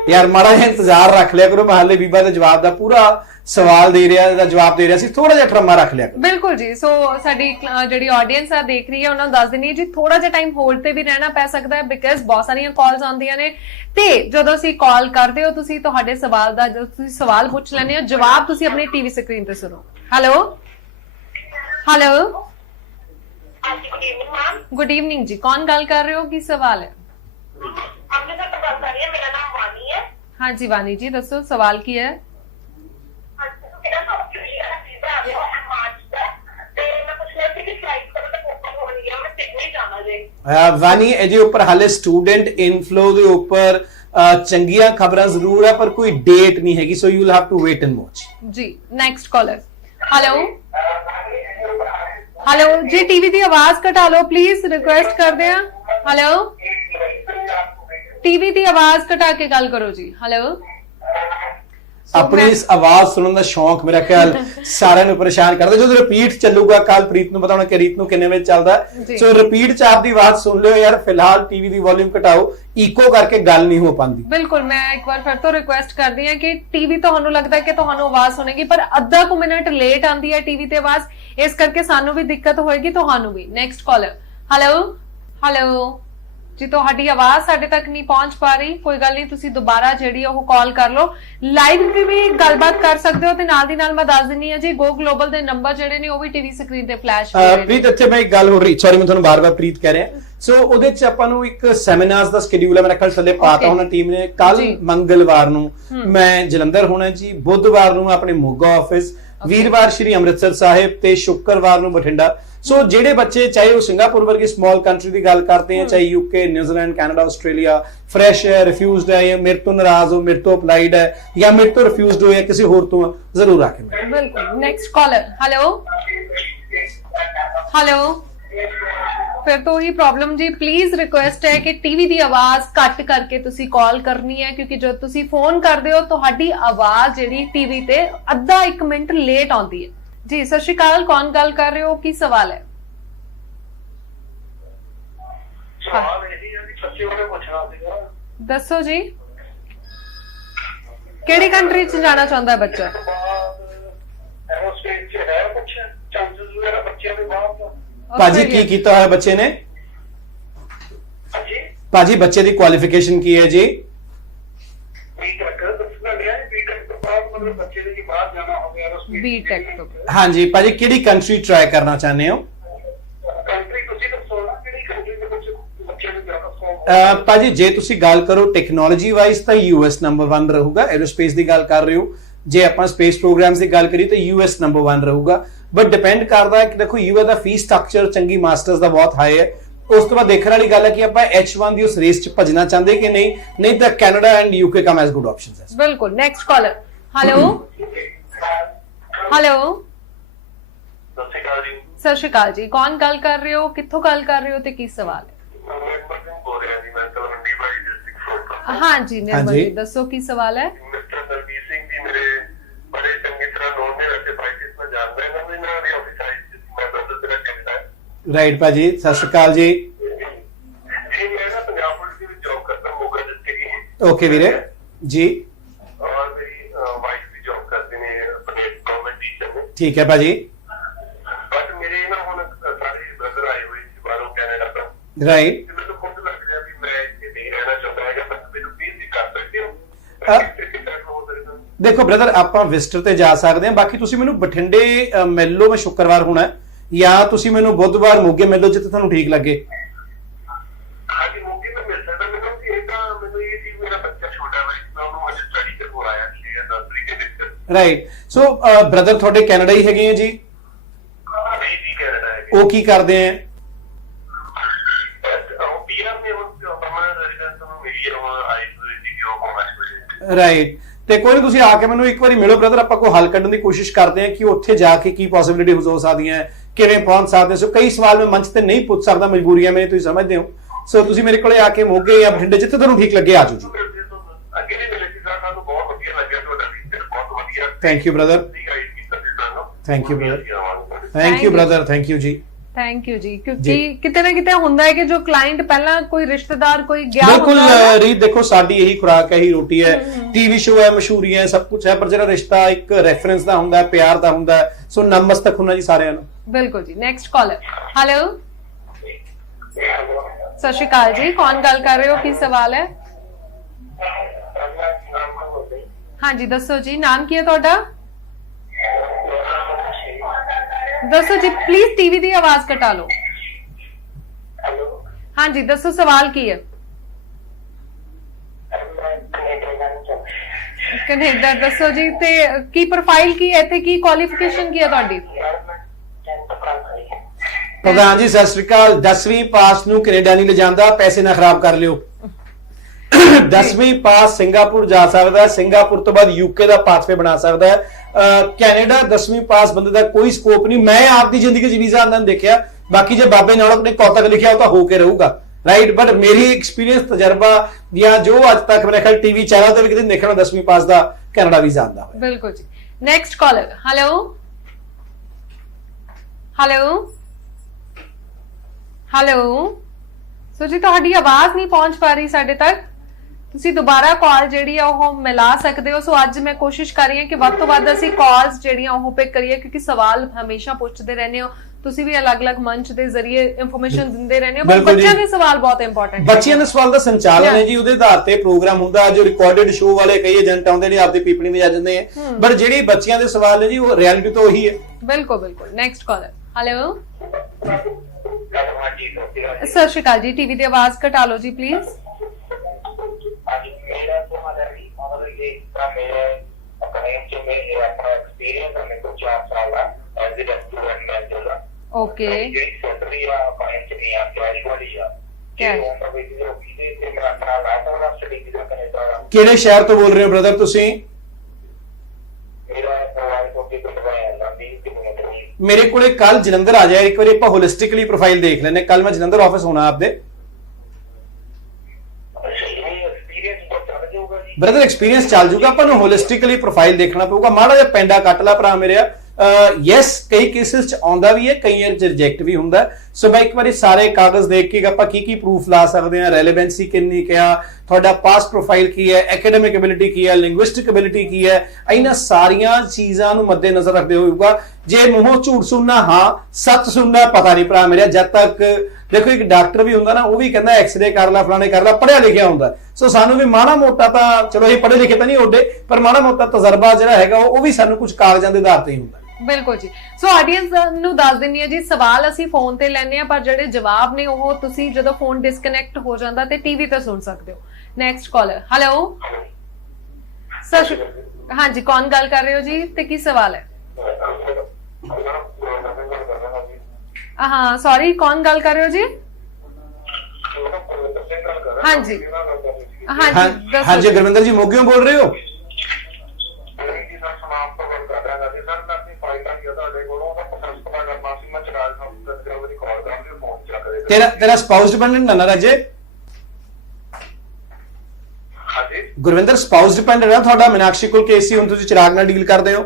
ਯਾਰ ਮਾੜਾ ਜਿਹਾ ਇੰਤਜ਼ਾਰ ਰੱਖ ਲਿਆ ਕਰੋ ਮਹੱਲੇ ਬੀਬਾ ਦੇ ਜਵਾਬ ਦਾ ਪੂਰਾ ਸਵਾਲ ਦੇ ਰਿਹਾ ਦਾ ਜਵਾਬ ਦੇ ਰਿਹਾ ਸੀ ਥੋੜਾ ਜਿਹਾ ਠਰਮਾ ਰੱਖ ਲਿਆ ਕਰੋ। ਬਿਲਕੁਲ ਜੀ ਸੋ ਸਾਡੀ ਜਿਹੜੀ ਆਡੀਅנס ਆ ਦੇਖ ਰਹੀ ਹੈ ਉਹਨਾਂ ਨੂੰ ਦੱਸ ਦਿੰਨੀ ਜੀ ਥੋੜਾ ਜਿਹਾ ਟਾਈਮ ਹੋਲਡ ਤੇ ਵੀ ਰਹਿਣਾ ਪੈ ਸਕਦਾ ਹੈ ਬਿਕਾਜ਼ ਬਹੁਤ ਸਾਰੀਆਂ ਕਾਲਸ ਆਉਂਦੀਆਂ ਨੇ ਤੇ ਜਦੋਂ ਅਸੀਂ ਕਾਲ ਕਰਦੇ ਹੋ ਤੁਸੀਂ ਤੁਹਾਡੇ ਸਵਾਲ ਦਾ ਜਦੋਂ ਤੁਸੀਂ ਸਵਾਲ ਪੁੱਛ ਲੈਂਦੇ ਹੋ ਜਵਾਬ ਤੁਸੀਂ ਆਪਣੀ ਟੀਵੀ ਸਕਰੀਨ ਤੇ ਸੁਣੋ। ਹੈਲੋ ਹੈਲੋ गुड इवनिंग जी कौन गल कर रहे हो की सवाल है? मेरा नाम वानी है। हाँ जी वानी जी दसो सवाल की है? वानी ਇਹਦੇ ਉੱਪਰ ਹਾਲੇ ਸਟੂਡੈਂਟ ਇਨਫਲੋ ਦੇ ਉੱਪਰ ਚੰਗੀਆਂ ਖਬਰਾਂ ਜ਼ਰੂਰ ਹੈ ਪਰ ਕੋਈ ਡੇਟ ਨਹੀਂ ਹੈਗੀ so you will have to wait and watch ਜੀ। ਨੈਕਸਟ ਕਾਲਰ हेलो हेलो जी टीवी की आवाज घटा लो प्लीज रिक्वेस्ट करते हैं। हेलो टीवी की आवाज घटा के गल करो जी। हेलो अपनी इस आवाज सुनने का शौक मेरा ख्याल सारे ਨੂੰ परेशान करता जो रिपीट चलूगा कल प्रीत ਨੂੰ बताना कि रीत ਨੂੰ ਕਿੰਨੇ ਵਜੇ ਚੱਲਦਾ ਸੋ ਰਿਪੀਟ ਚ ਆਪਦੀ ਆਵਾਜ਼ ਸੁਣ ਲਿਓ ਯਾਰ ਫਿਲਹਾਲ ਟੀਵੀ ਦੀ ਵੋਲਿਊਮ ਘਟਾਓ ਇਕੋ ਕਰਕੇ ਗੱਲ ਨਹੀਂ ਹੋ ਪਾਉਂਦੀ। ਬਿਲਕੁਲ ਮੈਂ ਇੱਕ ਵਾਰ ਫਿਰ ਤੋਂ ਰਿਕੁਐਸਟ ਕਰਦੀ ਹਾਂ ਕਿ ਟੀਵੀ ਤੁਹਾਨੂੰ ਲੱਗਦਾ ਕਿ ਤੁਹਾਨੂੰ ਆਵਾਜ਼ ਸੁਣੇਗੀ ਪਰ ਅੱਧਾ ਕੁ ਮਿੰਟ ਲੇਟ ਆਂਦੀ ਹੈ ਟੀਵੀ ਤੇ ਆਵਾਜ਼ ਇਸ ਕਰਕੇ ਸਾਨੂੰ ਵੀ ਦਿੱਕਤ ਹੋਏਗੀ ਤੁਹਾਨੂੰ ਵੀ। ਨੈਕਸਟ ਕਾਲਰ ਹੈਲੋ ਹੈਲੋ ਜੀ, ਤੁਹਾਡੀ ਆਵਾਜ਼ ਸਾਡੇ ਤੱਕ ਨਹੀਂ ਪਹੁੰਚ ਪਾ ਰਹੀ। ਕੋਈ ਗੱਲ ਨਹੀਂ, ਤੁਸੀਂ ਦੁਬਾਰਾ ਜਿਹੜੀ ਉਹ ਕਾਲ ਕਰ ਲਓ। ਲਾਈਵ ਤੇ ਵੀ ਗੱਲਬਾਤ ਕਰ ਸਕਦੇ ਹੋ ਤੇ ਨਾਲ ਦੀ ਨਾਲ ਮੈਂ ਦੱਸ ਦਿੰਨੀ ਆ ਜੀ, ਗੋ ਗਲੋਬਲ ਦੇ ਨੰਬਰ ਜਿਹੜੇ ਨੇ ਉਹ ਵੀ ਟੀਵੀ ਸਕਰੀਨ ਤੇ ਫਲੈਸ਼ ਹੋ ਰਹੇ ਨੇ। ਪ੍ਰੀਤ, ਇੱਥੇ ਮੈਂ ਇੱਕ ਗੱਲ ਹੋ ਰਹੀ, ਸੌਰੀ ਮੈਂ ਤੁਹਾਨੂੰ ਬਾਰ-ਬਾਰ ਪ੍ਰੀਤ ਕਹਿ ਰਿਹਾ। ਸੋ ਉਹਦੇ ਚ ਆਪਾਂ ਨੂੰ ਇੱਕ ਸੈਮੀਨਾਰਸ ਦਾ ਸ਼ਡਿਊਲ ਹੈ, ਮੇਰਾ ਕੱਲ ਥੱਲੇ ਪਾਤਾ ਹੋਣਾ ਟੀਮ ਨੇ। ਕੱਲ ਮੰਗਲਵਾਰ ਨੂੰ ਮੈਂ ਜਲੰਧਰ ਹੋਣਾ ਜੀ, ਬੁੱਧਵਾਰ ਨੂੰ ਆਪਣੇ ਮੋਗਾ ਆਫਿਸ, ਵੀਰਵਾਰ ਸ਼੍ਰੀ ਅੰਮ੍ਰਿਤਸਰ ਸਾਹਿਬ ਤੇ ਸ਼ੁੱਕਰਵਾਰ ਨੂੰ ਬਠਿੰਡਾ। ਸੋ ਜਿਹੜੇ ਬੱਚੇ ਚਾਹੇ ਉਹ ਸਿੰਗਾਪੁਰ ਵਰਗੀ ਸਮਾਲ ਕੰਟਰੀ ਦੀ ਗੱਲ ਕਰਦੇ ਆ, ਚਾਹੇ UK, New Zealand, Canada, Australia, fresh ਹੈ, ਰਿਫਿਊਜ਼ਡ ਹੈ, ਜਾਂ ਮੇਰੇ ਤੋਂ ਨਾਰਾਜ਼ ਹੋ, ਮੇਰੇ ਤੋਂ ਅਪਲਾਈਡ ਹੈ, ਜਾਂ ਮੇਰੇ ਤੋਂ ਰਿਫਿਊਜ਼ਡ ਹੋ, ਜਾਂ ਕਿਸੇ ਹੋਰ ਤੋਂ, ਜ਼ਰੂਰ ਆ ਕੇ ਮਿਲੋ। ਬਿਲਕੁਲ। Next caller. ਹੈਲੋ ਹੈਲੋ, ਫਿਰ ਤੋਂ ਉਹੀ ਪ੍ਰੋਬਲਮ ਜੀ। ਪਲੀਜ਼ ਰਿਕੁਐਸਟ ਹੈ ਕਿ ਟੀਵੀ ਦੀ ਆਵਾਜ਼ ਘੱਟ ਕਰਕੇ ਤੁਸੀਂ ਕਾਲ ਕਰਨੀ ਹੈ, ਕਿਉਂਕਿ ਜਦ ਤੁਸੀਂ ਫੋਨ ਕਰਦੇ ਹੋ ਤੁਹਾਡੀ ਆਵਾਜ਼ ਜਿਹੜੀ ਟੀਵੀ ਤੇ ਅੱਧਾ 1 ਮਿੰਟ ਲੇਟ ਆਉਂਦੀ ਹੈ ਜੀ। ਸਤਿ ਸ਼੍ਰੀ ਅਕਾਲ, ਕੌਣ ਗੱਲ ਕਰ ਰਹੇ ਹੋ, ਕੀ ਸਵਾਲ ਹੈ? ਸਵਾਲ ਇਹ ਹੈ ਕਿ ਬੱਚੇ ਬਾਰੇ ਪੁੱਛਣਾ ਸੀਗਾ। ਦੱਸੋ ਜੀ, ਕਿਹੜੀ ਕੰਟਰੀ ਚ ਜਾਣਾ ਚਾਹੁੰਦਾ ਹੈ ਬੱਚਾ? ਐਰੋਸਪੇਸ ਚ ਹੈ ਕੁਛ ਚਾਂਸਸ ਵਗੈਰਾ ਬੱਚਿਆਂ ਦੇ ਬਾਹਰ ਦਾ? ਭਾਜੀ ਕੀ ਕੀਤਾ ਹੋਇਆ ਬੱਚੇ ਨੇ? ਹਾਂਜੀ, ਭਾਜੀ ਬੱਚੇ ਦੀ ਕੁਆਲੀਫਿਕੇਸ਼ਨ ਕੀ ਹੈ ਜੀ? ਬੀਟੈਕ ਦੱਸਣਾ ਲਿਆ। ਬੀਟੈਕ ਤੋਂ ਬਾਅਦ ਮਤਲਬ ਬੱਚੇ ਦੇ ਜੀ ਬਾਹਰ ਜਾਣਾ ਹੋਵੇ ਐਰੋਸਪੇਸ ਬੀਟੈਕ ਤੋਂ। ਹਾਂਜੀ ਭਾਜੀ, ਕਿਹੜੀ ਕੰਟਰੀ ਟਰਾਈ ਕਰਨਾ ਚਾਹੁੰਦੇ ਹੋ? ਕੰਟਰੀ ਤੁਸੀਂ ਦੱਸੋ ਨਾ, ਕਿਹੜੀ ਕੰਟਰੀ ਦੇ ਵਿੱਚ ਬੱਚੇ ਨੂੰ ਜ਼ਿਆਦਾ ਸੌ? ਭਾਜੀ ਜੇ ਤੁਸੀਂ ਗੱਲ ਕਰੋ ਟੈਕਨੋਲੋਜੀ ਵਾਈਜ਼ ਤਾਂ ਯੂਐਸ ਨੰਬਰ 1 ਰਹੂਗਾ। ਐਰੋਸਪੇਸ ਦੀ ਗੱਲ ਕਰ ਰਹੇ ਹੋ, ਜੇ ਆਪਾਂ ਸਪੇਸ ਪ੍ਰੋਗਰਾਮਸ ਦੀ ਗੱਲ ਕਰੀਏ ਤਾਂ ਯੂਐਸ ਨੰਬਰ 1 ਰਹੂਗਾ। ਬਟ ਡਿਪੈਂਡ ਕਰਦਾ ਹੈ ਕਿ ਦੇਖੋ ਯੂਐਸ ਦਾ ਫੀਸ ਸਟਰਕਚਰ ਚੰਗੀ ਮਾਸਟਰਸ ਦਾ ਬਹੁਤ ਹਾਈ ਹੈ। ਉਸ ਤੋਂ ਬਾਅਦ ਦੇਖਣ ਵਾਲੀ ਗੱਲ ਹੈ ਕਿ ਆਪਾਂ H1 ਦੀ ਉਸ ਰੇਸ ਚ ਭਜਣਾ ਚਾਹੁੰਦੇ ਕਿ ਨਹੀਂ ਤਾਂ Canada and UK come as good options ਹੈ। ਬਿਲਕੁਲ। Next caller. ਹੈਲੋ ਹੈਲੋ, ਸਤਿ ਸ਼੍ਰੀ ਅਕਾਲ ਜੀ। ਸਤਿ ਸ਼੍ਰੀ ਅਕਾਲ ਜੀ, ਕੌਣ ਗੱਲ ਕਰ ਰਹੇ ਹੋ, ਕਿੱਥੋਂ ਗੱਲ ਕਰ ਰਹੇ ਹੋ ਤੇ ਕੀ ਸਵਾਲ ਹੈ? ਮੈਂ ਬੋਲ ਰਿਹਾ ਜੀ, ਮੈਂ ਤਲਵੰਡੀ ਭਾਈ ਡਿਸਟ੍ਰਿਕਟ ਤੋਂ। ਹਾਂਜੀ ਨਿਰਮਲ ਜੀ, ਦੱਸੋ ਕੀ ਸਵਾਲ ਹੈ? ਮਿਸਟਰ ਦਲਬੀਰ ਸਿੰਘ ਜੀ ਮੇਰੇ ਬੜੇ ਚੰਗੀ ਤਰ੍ਹਾਂ ਨੋਨ ਨੇ, ਵੈਸੇ ਪ੍ਰੈਕਟਿਸ ਮੈਂ ਜਾਣਦਾ ਇਹਨਾਂ ਨੂੰ। ਇਹਨਾਂ ਦੀ ਆਫਿਸ ਆਈ ਸੀ, ਮੈਂ ਬਦਲ ਤੇਰਾ ਕਹਿੰਦਾ। ਰਾਈਟ ਭਾਜੀ, ਸਤਿ ਸ਼੍ਰੀ ਅਕਾਲ ਜੀ। ਜੀ ਮੈਂ ਨਾ ਪੰਜਾਬ ਪੁਲਿਸ ਦੇ ਵਿੱਚ ਜੌਬ ਕਰਦਾ, ਮੋਗਾ ਡਿਸਟ੍ਰਿਕਟ। ਓਕੇ ਵੀਰੇ ਜੀ। ਔਰ ਮੇਰੀ ਵਾਈਫ ਵੀ ਜੌਬ ਕਰਦੇ ਨੇ ਆਪਣੇ ਗਵਰਨਮੈਂਟ ਟੀਚਰ ਨੇ। ਠੀਕ ਹੈ ਭਾਜੀ। ਬਟ ਮੇਰੇ ਨਾ ਹੁਣ ਸਾਰੇ ਬ੍ਰਦਰ ਆਏ ਹੋਏ ਸੀ ਬਾਹਰੋਂ ਕੈਨੇਡਾ ਤੋਂ। ਰਾਈਟ। ਤੇ ਮੈਨੂੰ ਖੁਦ ਲੱਗ ਰਿਹਾ ਵੀ ਮੈਂ ਇੱਥੇ ਨਹੀਂ ਰਹਿਣਾ ਚਾਹੁੰਦਾ ਹੈਗਾ, ਬਟ ਮੈਨੂੰ ਪਲੀਜ਼ ਵੀ ਕਰ ਸਕਦੇ ਹੋ? ਦੇਖੋ ਬ੍ਰਦਰ, ਆਪਾਂ ਵਿਜ਼ਟਰ ਤੇ ਜਾ ਸਕਦੇ ਹਾਂ, ਬਾਕੀ ਤੁਸੀਂ ਮੈਨੂੰ ਬਠਿੰਡੇ ਮਿਲ ਲਓ, ਮੈਂ ਸ਼ੁੱਕਰਵਾਰ ਹੋਣਾ, ਜਾਂ ਤੁਸੀਂ ਮੈਨੂੰ ਬੁੱਧਵਾਰ ਮੋਗੇ ਮਿਲ ਲਓ, ਜਿੱਥੇ ਤੁਹਾਨੂੰ ਠੀਕ ਲੱਗੇ। ਹਾਂਜੀ, ਮੋਗੇ ਤੋਂ ਮਿਲ ਸਕਦਾ ਮੈਨੂੰ। ਇਹ ਤਾਂ ਮੈਨੂੰ ਇਹ ਸੀ ਮੇਰਾ ਬੱਚਾ ਛੋਟਾ ਵਾ, ਮੈਂ ਉਹਨੂੰ ਹਜੇ ਸਟੱਡੀ ਕਰਵਾ ਆਇਆ ਸੀ ਨਰਸਰੀ ਦੇ ਵਿੱਚ। ਰਾਈਟ। ਸੋ ਬ੍ਰਦਰ ਤੁਹਾਡੇ ਕੈਨੇਡਾ ਹੀ ਹੈਗੇ ਆ ਜੀ? ਨਹੀਂ ਜੀ, ਕੈਨੇਡਾ ਹੈ। ਉਹ ਕੀ ਕਰਦੇ ਆ? ਉਹ ਪੀਆਰ ਨੇ, ਹੁਣ ਪਰਮਾਨੈਂਟ ਰੈਜ਼ੀਡੈਂਸ ਨੂੰ ਮਿਲੀ ਹੈ, ਹੁਣ ਆਈ ਹੋਈ ਸੀ ਉਹ ਹੋਣਾ। ਰਾਈਟ। ਤੇ ਕੋਈ ਨਹੀਂ, ਤੁਸੀਂ ਆ ਕੇ ਮੈਨੂੰ ਇੱਕ ਵਾਰੀ ਮਿਲੋ ਬ੍ਰਦਰ, ਆਪਾਂ ਕੋਈ ਹੱਲ ਕੱਢਣ ਦੀ ਕੋਸ਼ਿਸ਼ ਕਰਦੇ ਹਾਂ ਕਿ ਉੱਥੇ ਜਾ ਕੇ ਕੀ ਪੋਸਿਬਿਲਿਟੀ ਹੋ ਸਕਦੀਆਂ, ਕਿਵੇਂ ਪਹੁੰਚ ਸਕਦੇ। ਸੋ ਕਈ ਸਵਾਲ ਮੈਂ ਮੰਚ ਤੇ ਨਹੀਂ ਪੁੱਛ ਸਕਦਾ, ਮਜਬੂਰੀਆਂ ਮੇਰੇ, ਤੁਸੀਂ ਸਮਝਦੇ ਹੋ। ਸੋ ਤੁਸੀਂ ਮੇਰੇ ਕੋਲੇ ਆ ਕੇ ਮੋਗੇ ਜਾਂ ਬਠਿੰਡੇ ਜਿੱਥੇ ਤੁਹਾਨੂੰ ਠੀਕ ਲੱਗੇ ਆ ਜਾਓ ਜੀ। ਅੱਗੇ ਨਹੀਂ ਮਿਲੇ ਸੀ ਸਰ, ਸਾਨੂੰ ਬਹੁਤ ਵਧੀਆ ਲੱਗਿਆ ਤੁਹਾਡਾ ਫੀਚਰ, ਬਹੁਤ ਵਧੀਆ। Thank you brother. Thank you brother. Thank you brother. Thank you ਜੀ। ਥੈਂਕ ਯੂ ਜੀ। ਕਿਉਂਕਿ ਕਿਤੇ ਨਾ ਕਿਤੇ ਹੁੰਦਾ ਹੈ ਕਿ ਜੋ ਕਲਾਇੰਟ ਪਹਿਲਾਂ ਕੋਈ ਰਿਸ਼ਤੇਦਾਰ ਕੋਈ ਗਿਆ ਬਿਲਕੁਲ ਹੁੰਦਾ ਹੈ। ਰੀਤ, ਦੇਖੋ ਸਾਡੀ ਇਹੀ ਖੁਰਾਕ ਹੈ, ਇਹੀ ਰੋਟੀ ਹੈ, ਟੀਵੀ ਸ਼ੋ ਹੈ, ਮਸ਼ਹੂਰੀ ਹੈ, ਸਭ ਕੁਝ ਹੈ, ਪਰ ਜਿਹੜਾ ਰਿਸ਼ਤਾ ਇੱਕ ਰੈਫਰੈਂਸ ਦਾ ਹੁੰਦਾ ਹੈ, ਪਿਆਰ ਦਾ ਹੁੰਦਾ ਹੈ। ਸੋ ਨਮਸਤਕ ਹੁੰਦਾ ਜੀ ਸਾਰਿਆਂ ਨੂੰ। ਬਿਲਕੁਲ ਜੀ। Next caller. ਹੈਲੋ ਸਤਿ ਸ਼੍ਰੀ ਅਕਾਲ ਜੀ, ਕੌਣ ਗੱਲ ਕਰ ਰਹੇ ਹੋ, ਕੀ ਸਵਾਲ ਹੈ? ਹਾਂਜੀ ਦੱਸੋ ਜੀ, ਨਾਮ ਕੀ ਹੈ ਤੁਹਾਡਾ? ਦੱਸੋ ਜੀ, ਪਲੀਜ਼ ਟੀਵੀ ਦੀ ਆਵਾਜ਼ ਘਟਾ ਲਓ। ਹਾਂਜੀ ਦੱਸੋ, ਸਵਾਲ ਕੀ ਹੈ? ਕੈਨੇਡਾ ਦੱਸੋ ਜੀ, ਤੇ ਕੀ ਪ੍ਰੋਫਾਈਲ ਕੀ ਹੈ ਇੱਥੇ, ਕੀ ਕੁਆਲੀਫਿਕੇਸ਼ਨ ਕੀ ਹੈ ਤੁਹਾਡੀ? ਪ੍ਰਧਾਨ ਜੀ ਸਤਿ ਸ੍ਰੀ ਅਕਾਲ। 10ਵੀਂ ਪਾਸ ਨੂੰ ਕੈਨੇਡਾ ਨਹੀਂ ਲਿਜਾਂਦਾ, ਪੈਸੇ ਨਾ ਖਰਾਬ ਕਰ ਲਿਓ। 10ਵੀਂ ਪਾਸ ਸਿੰਗਾਪੁਰ ਜਾ ਸਕਦਾ ਹੈ, ਸਿੰਗਾਪੁਰ ਤੋਂ ਬਾਅਦ ਯੂਕੇ ਦਾ ਪਾਥਵੇ ਬਣਾ ਸਕਦਾ ਹੈ। ਕੈਨੇਡਾ 10ਵੀਂ ਪਾਸ ਬੰਦੇ ਦਾ ਕੋਈ ਸਕੋਪ ਨਹੀਂ। ਮੈਂ ਆਪਦੀ ਜ਼ਿੰਦਗੀ 'ਚ ਵੀਜ਼ਾ ਆਉਂਦਾ ਦੇਖਿਆ, ਬਾਕੀ ਜੇ ਬਾਬੇ ਨਾਨਕ ਨੇ ਕੌਤਕ ਲਿਖਿਆ ਉਹ ਤਾਂ ਹੋ ਕੇ ਰਹੂਗਾ। ਰਾਈਟ। ਬਟ ਮੇਰੀ ਐਕਸਪੀਰੀਅੰਸ, ਤਜਰਬਾ ਜਾਂ ਜੋ ਅੱਜ ਤੱਕ ਮੇਰੇ ਖਿਆਲ ਟੀਵੀ ਚੈਨਲ ਤੇ ਵੀ ਕਿਤੇ ਦੇਖਣਾ 10ਵੀਂ ਪਾਸ ਦਾ ਕੈਨੇਡਾ ਵੀਜ਼ਾ ਆਉਂਦਾ ਹੋਇਆ। ਬਿਲਕੁਲ ਜੀ। Next caller. Hello hello hello. So ਜੀ ਤੁਹਾਡੀ ਆਵਾਜ਼ ਨਹੀਂ ਪਹੁੰਚ ਪਾ ਰਹੀ ਸਾਡੇ ਤੱਕ, ਤੁਸੀਂ ਦੁਬਾਰਾ ਕਾਲ ਜਿਹੜੀ ਆ ਉਹ ਮਿਲਾ ਸਕਦੇ ਹੋ। ਸੋ ਅੱਜ ਮੈਂ ਕੋਸ਼ਿਸ਼ ਕਰ ਰਹੀ ਹਾਂ ਕਿ ਵੱਧ ਤੋਂ ਵੱਧ ਅਸੀਂ ਕਾਲਸ ਜਿਹੜੀਆਂ ਉਹ ਪਿਕ ਕਰੀਏ, ਕਿਉਂਕਿ ਸਵਾਲ ਹਮੇਸ਼ਾ ਪੁੱਛਦੇ ਰਹਿੰਦੇ ਹੋ, ਤੁਸੀਂ ਵੀ ਅਲੱਗ-ਅਲੱਗ ਮੰਚ ਦੇ ਜ਼ਰੀਏ ਇਨਫੋਰਮੇਸ਼ਨ ਦਿੰਦੇ ਰਹਿੰਦੇ ਹੋ, ਪਰ ਬਿਲਕੁਲ ਜੀ। ਬੱਚਿਆਂ ਦੇ ਸਵਾਲ ਬਹੁਤ ਇੰਪੋਰਟੈਂਟ ਬੱਚਿਆਂ ਦੇ ਸਵਾਲ ਦਾ ਸੰਚਾਲਨ ਹੈ ਜੀ, ਉਹਦੇ ਆਧਾਰ ਤੇ ਪ੍ਰੋਗਰਾਮ ਹੁੰਦਾ। ਜੋ ਰਿਕਾਰਡਡ ਸ਼ੋਅ ਵਾਲੇ ਕਈ ਏਜੰਟ ਆਉਂਦੇ ਨੇ, ਆਪਦੀ ਪੀਪਣੀ ਵਜਾ ਦਿੰਦੇ ਆ, ਪਰ ਜਿਹੜੀ ਬੱਚਿਆਂ ਦੇ ਸਵਾਲ ਨੇ ਜੀ ਉਹ ਰਿਐਲਿਟੀ ਤਾਂ ਉਹੀ ਹੈ। ਬਿਲਕੁਲ ਬਿਲਕੁਲ। Next caller. ਹੈਲੋ, हाँ जी ਸਤਿ ਸ਼੍ਰੀ ਅਕਾਲ ਜੀ। ਟੀਵੀ ਦੀ ਆਵਾਜ਼ ਘਟਾ ਲਓ ਜੀ ਪਲੀਜ਼। मेरा तो मतलब ये मेरे अपने जो मेरे अपना एक्सपीरियंस है, मेरे को 4 साल है एज ए रेस्टोरेंट मैनेजर का। ਓਕੇ, ये सैलरी या अपने नहीं है, कैश वाली है। Cash. वो मैं भी जो भी से मेरा अपना लाता हूं, स्टडी की कनेक्ट है। ਕਿਹੜੇ ਸ਼ਹਿਰ ਤੋਂ ਬੋਲ ਰਹੇ ਹੋ ਬ੍ਰਦਰ ਤੁਸੀਂ? मेरा मोबाइल को भी करवाया है 20 किलोमीटर। ਮੇਰੇ ਕੋਲੇ ਕੱਲ ਜਲੰਧਰ ਆ ਜਾਏ, ਇੱਕ ਵਾਰੀ ਆਪਾਂ ਹੋਲਿਸਟਿਕਲੀ ਪ੍ਰੋਫਾਈਲ ਦੇਖ ਲੈਣੇ। ਕੱਲ ਮੈਂ ਜਲੰਧਰ ਆਫਿਸ ਹੋਣਾ ਆਪਦੇ। ਬ੍ਰਦਰ ਐਕਸਪੀਰੀਅੰਸ ਚੱਲ ਜੂਗਾ, ਆਪਾਂ ਨੂੰ ਹੋਲਿਸਟਿਕਲੀ ਪ੍ਰੋਫਾਈਲ ਦੇਖਣਾ ਪਊਗਾ। ਮਾੜਾ ਜਿਹਾ ਪੈਂਡਾ ਕੱਟ ਲਾ ਭਰਾ ਮੇਰਿਆ। ਯੈਸ, ਕਈ ਕੇਸਿਸ ਚ ਆਉਂਦਾ ਵੀ ਹੈ, ਕਈਆਂ ਚ ਰਿਜੈਕਟ ਵੀ ਹੁੰਦਾ। ਸੋ ਮੈਂ ਇੱਕ ਵਾਰੀ ਸਾਰੇ ਕਾਗਜ਼ ਦੇਖ ਕੇ ਆਪਾਂ ਕੀ ਪ੍ਰੂਫ ਲਾ ਸਕਦੇ ਹਾਂ, ਰੈਲੇਵੈਂਸੀ ਕਿੰਨੀ ਕਿਆ, ਤੁਹਾਡਾ ਪਾਸਟ ਪ੍ਰੋਫਾਈਲ ਕੀ ਹੈ, ਐਕੈਡੈਮਿਕ ਐਬਿਲਿਟੀ ਕੀ ਹੈ, ਲਿੰਗੁਇਸਟਿਕ ਐਬਿਲਿਟੀ ਕੀ ਹੈ, ਇਹਨਾਂ ਸਾਰੀਆਂ ਚੀਜ਼ਾਂ ਨੂੰ ਮੱਦੇਨਜ਼ਰ ਰੱਖਦੇ ਹੋਊਗਾ। ਜੇ ਮੂੰਹੋਂ ਝੂਠ ਸੁਣਨਾ, ਹਾਂ ਸੱਚ ਸੁਣਨਾ ਪਤਾ ਨਹੀਂ ਭਰਾ ਮੇਰਿਆ। ਜਦ ਤੱਕ ਦੇਖੋ ਇੱਕ ਡਾਕਟਰ ਵੀ ਹੁੰਦਾ ਨਾ, ਉਹ ਵੀ ਕਹਿੰਦਾ ਐਕਸ-ਰੇ ਕਰ ਲੈ, ਫਲਾਣੇ ਕਰ ਲੈ, ਪੜ੍ਹਿਆ ਲਿਖਿਆ ਹੁੰਦਾ। ਸੋ ਸਾਨੂੰ ਵੀ ਮਾੜਾ ਮੋਟਾ ਤਾਂ, ਚਲੋ ਇਹ ਪੜ੍ਹੇ ਲਿਖੇ ਤਾਂ ਨਹੀਂ ਓਡੇ, ਪਰ ਮਾੜਾ ਮੋਟਾ ਤਜਰਬਾ ਜਿਹੜਾ ਹੈਗਾ ਉਹ ਵੀ ਸਾਨੂੰ ਕੁਝ ਕਾਗਜ਼ਾਂ ਦੇ ਆਧਾਰ ਤੇ ਹੀ ਹੁੰਦਾ। ਬਿਲਕੁਲ ਜੀ। ਸੋ ਆਡੀਅנס ਨੂੰ ਦੱਸ ਦਿੰਨੀ ਆ ਜੀ, ਸਵਾਲ ਅਸੀਂ ਫੋਨ ਤੇ ਲੈਣੇ ਆ, ਪਰ ਜਿਹੜੇ ਜਵਾਬ ਨੇ ਉਹ ਤੁਸੀਂ ਜਦੋਂ ਫੋਨ ਡਿਸਕਨੈਕਟ ਹੋ ਜਾਂਦਾ ਤੇ ਟੀਵੀ ਤੇ ਸੁਣ ਸਕਦੇ ਹੋ। Next caller. ਹੈਲੋ, ਸਰ ਹਾਂਜੀ, ਕੌਣ ਗੱਲ ਕਰ ਰਹੇ ਹੋ ਜੀ ਤੇ ਕੀ ਸਵਾਲ ਹੈ? ਹਾਂ ਸੌਰੀ, ਕੌਣ ਗੱਲ ਕਰ ਰਹੇ ਹੋ ਜੀ? ਹਾਂਜੀ ਹਾਂਜੀ ਹਾਂਜੀ ਗੁਰਵਿੰਦਰ ਜੀ, ਮੋਗਿਓਂ ਬੋਲ ਰਹੇ ਹੋ? ਤੇਰਾ ਸਪਾਊਸ ਡਿਪੈਂਡੈਂਟ ਨਾ ਰਾਜੇ? ਹਾਂਜੀ ਗੁਰਵਿੰਦਰ, ਸਪਾਊਸ ਡਿਪੈਂਡੈਂਟ ਆ ਤੁਹਾਡਾ? ਮੀਨਾਕਸ਼ੀ ਕੋਲ ਕੇਸ ਸੀ, ਹੁਣ ਤੁਸੀਂ ਚਿਰਾਗ ਨਾਲ ਡੀਲ ਕਰਦੇ ਹੋ।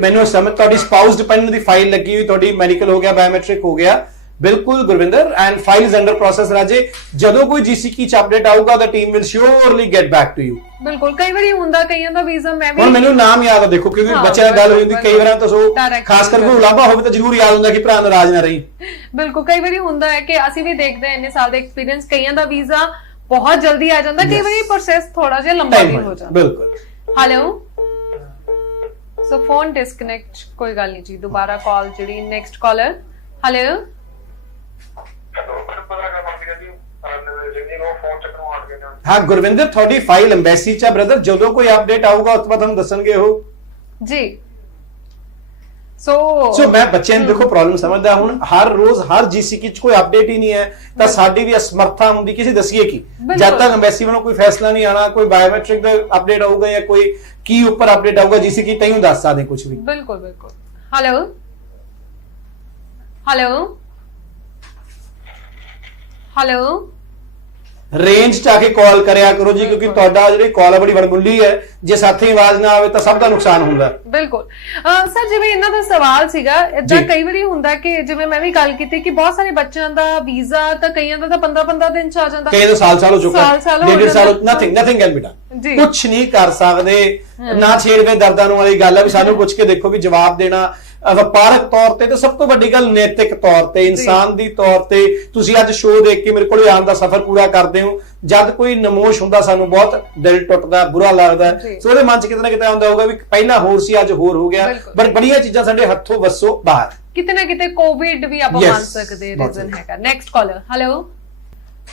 ਮੈਨੂੰ ਸਮਝ, ਤੁਹਾਡੀ ਸਪਾਊਸ ਡਿਪੈਂਡੈਂਟ ਦੀ ਫਾਈਲ ਲੱਗੀ ਹੋਈ, ਤੁਹਾਡੀ ਮੈਡੀਕਲ ਹੋ ਗਿਆ, ਬਾਇਓਮੈਟ੍ਰਿਕ ਹੋ ਗਿਆ। ਬਿਲਕੁਲ Gurvinder, and file is under process ਰਾਜੇ। ਜਦੋਂ ਕੋਈ ਜੀਸੀਕੀ ਚ ਅਪਡੇਟ ਆਊਗਾ ਤਾਂ team will surely get back to you. ਬਿਲਕੁਲ, ਕਈ ਵਾਰੀ ਹੁੰਦਾ ਕਈਆਂ ਦਾ ਵੀਜ਼ਾ ਮੈਂ ਵੀ ਹੁਣ ਮੈਨੂੰ ਨਾਮ ਯਾਦ ਆ, ਦੇਖੋ ਕਿਉਂਕਿ ਬੱਚਿਆਂ ਨਾਲ ਗੱਲ ਹੋਈ ਹੁੰਦੀ ਕਈ ਵਾਰ ਤਾਂ ਸੋ ਖਾਸ ਕਰਕੇ ਉਲਾਭਾ ਹੋਵੇ ਤਾਂ ਜ਼ਰੂਰ ਯਾਦ ਹੁੰਦਾ ਕਿ ਭਰਾ ਨਾਰਾਜ਼ ਨਾ ਰਹੀ। ਬਿਲਕੁਲ, ਕਈ ਵਾਰੀ ਹੁੰਦਾ ਹੈ ਕਿ ਅਸੀਂ ਵੀ ਦੇਖਦੇ ਹਾਂ ਇੰਨੇ ਸਾਲ ਦੇ ਐਕਸਪੀਰੀਅੰਸ, ਕਈਆਂ ਦਾ ਵੀਜ਼ਾ ਬਹੁਤ ਜਲਦੀ ਆ ਜਾਂਦਾ, ਕਈ ਵਾਰੀ ਪ੍ਰੋਸੈਸ ਥੋੜਾ ਜਿਹਾ ਲੰਬਾ ਵੀ ਹੋ ਜਾਂਦਾ। ਬਿਲਕੁਲ। ਹੈਲੋ, ਸੋ ਫੋਨ ਡਿਸਕਨੈਕਟ, ਕੋਈ ਗੱਲ ਨਹੀਂ ਜੀ, ਦੁਬਾਰਾ ਕਾਲ ਜਿਹੜੀ ਨੈਕਸਟ ਕਾਲਰ। ਹੈਲੋ, ਹਾਂ ਗੁਰਵਿੰਦਰ, ਤੁਹਾਡੀ ਫਾਈਲ ਐਮਬੈਸੀ ਚ ਆ ਬ੍ਰਦਰ। ਜਦੋਂ ਕੋਈ ਅਪਡੇਟ ਆਊਗਾ ਉਸ ਤੋਂ ਬਾਅਦ ਤੁਹਾਨੂੰ ਦੱਸਣਗੇ ਉਹ ਜੀ। ਸੋ ਮੈਂ ਬੱਚਿਆਂ ਨੂੰ ਦੇਖੋ ਪ੍ਰੋਬਲਮ ਸਮਝਦਾ। ਹੁਣ ਹਰ ਰੋਜ਼ ਹਰ ਜੀਸੀਕੀ ਚ ਕੋਈ ਅਪਡੇਟ ਹੀ ਨਹੀਂ ਹੈ ਤਾਂ ਸਾਡੀ ਵੀ ਅਸਮਰਥਾ ਹੁੰਦੀ ਕਿਸੇ ਦੱਸੀਏ ਕੀ। ਜਦ ਤੱਕ ਐਮਬੈਸੀ ਵੱਲੋਂ ਕੋਈ ਫੈਸਲਾ ਨਹੀਂ ਆਣਾ, ਕੋਈ ਬਾਇਓਮੈਟ੍ਰਿਕ ਦਾ ਅਪਡੇਟ ਆਊਗਾ ਜਾਂ ਕੋਈ ਕੀ ਉੱਪਰ ਅਪਡੇਟ ਆਊਗਾ ਜੀਸੀਕੀ, ਤੈਨੂੰ ਦੱਸ ਸਕਦੇ ਕੁਝ ਵੀ। ਬਿਲਕੁਲ ਬਿਲਕੁਲ। ਹੈਲੋ ਹੈਲੋ ਹੈਲੋ, ਰੇਂਜ ਚ ਆ ਕੇ ਕਾਲ ਕਰਿਆ ਕਰੋ ਜੀ, ਕਿਉਂਕਿ ਤੁਹਾਡਾ ਜਿਹੜੀ ਕਾਲ ਹੈ ਬੜੀ ਵਡਮੁੱਲੀ ਹੈ। ਜੇ ਸਾਥੀ ਆਵਾਜ਼ ਨਾ ਆਵੇ ਤਾਂ ਸਭ ਦਾ ਨੁਕਸਾਨ ਹੁੰਦਾ। ਬਿਲਕੁਲ ਸਰ, ਜਿਵੇਂ ਇਹਨਾਂ ਦਾ ਸਵਾਲ ਸੀਗਾ, ਇਦਾਂ ਕਈ ਵਾਰੀ ਹੁੰਦਾ ਕਿ ਜਿਵੇਂ ਮੈਂ ਵੀ ਗੱਲ ਕੀਤੀ ਕਿ ਬਹੁਤ ਸਾਰੇ ਬੱਚਿਆਂ ਦਾ ਵੀਜ਼ਾ ਤਾਂ ਕਈਆਂ ਦਾ ਤਾਂ 15-15 ਦਿਨ ਚ ਆ ਜਾਂਦਾ, ਕਈ ਤਾਂ ਸਾਲ ਹੋ ਚੁੱਕਾ, ਡੇਢ ਸਾਲ। Nothing can be done. ਕੁਝ ਨਹੀਂ ਕਰ ਸਕਦੇ। ਨਾ ਛੇੜਵੇ ਦਰਦਾਂ ਨੂੰ ਵਾਲੀ ਗੱਲ ਹੈ ਵੀ ਸਾਨੂੰ ਪੁੱਛ ਕੇ ਦੇਖੋ ਵੀ ਜਵਾਬ ਦੇਣਾ ਵਪਾਰਕ ਤੌਰ ਤੇ ਤੇ ਸਭ ਤੋਂ ਵੱਡੀ ਗੱਲ ਨੈਤਿਕ ਤੌਰ ਤੇ, ਇਨਸਾਨ ਦੀ ਤੌਰ ਤੇ। ਤੁਸੀਂ ਅੱਜ ਸ਼ੋਅ ਦੇਖ ਕੇ ਮੇਰੇ ਕੋਲ ਆਉਣ ਦਾ ਸਫ਼ਰ ਪੂਰਾ ਕਰਦੇ ਹੋ। ਜਦ ਕੋਈ ਨਮੋਸ਼ ਹੁੰਦਾ ਸਾਨੂੰ ਬਹੁਤ ਦਿਲ ਟੁੱਟਦਾ, ਬੁਰਾ ਲੱਗਦਾ। ਸੋ ਉਹਦੇ ਮਨ ਚ ਕਿਤੇ ਨਾ ਕਿਤੇ ਆਉਂਦਾ ਹੋਊਗਾ ਵੀ ਪਹਿਲਾਂ ਹੋਰ ਸੀ, ਅੱਜ ਹੋਰ ਹੋ ਗਿਆ। ਪਰ ਬੜੀਆਂ ਚੀਜ਼ਾਂ ਸਾਡੇ ਹੱਥੋਂ ਵੱਸੋਂ ਬਾਹਰ। ਕਿਤੇ ਨਾ ਕਿਤੇ ਕੋਵਿਡ ਵੀ ਆਪਾਂ ਮੰਨ ਸਕਦੇ ਰੀਜ਼ਨ ਹੈਗਾ। Next caller. ਹੈਲੋ,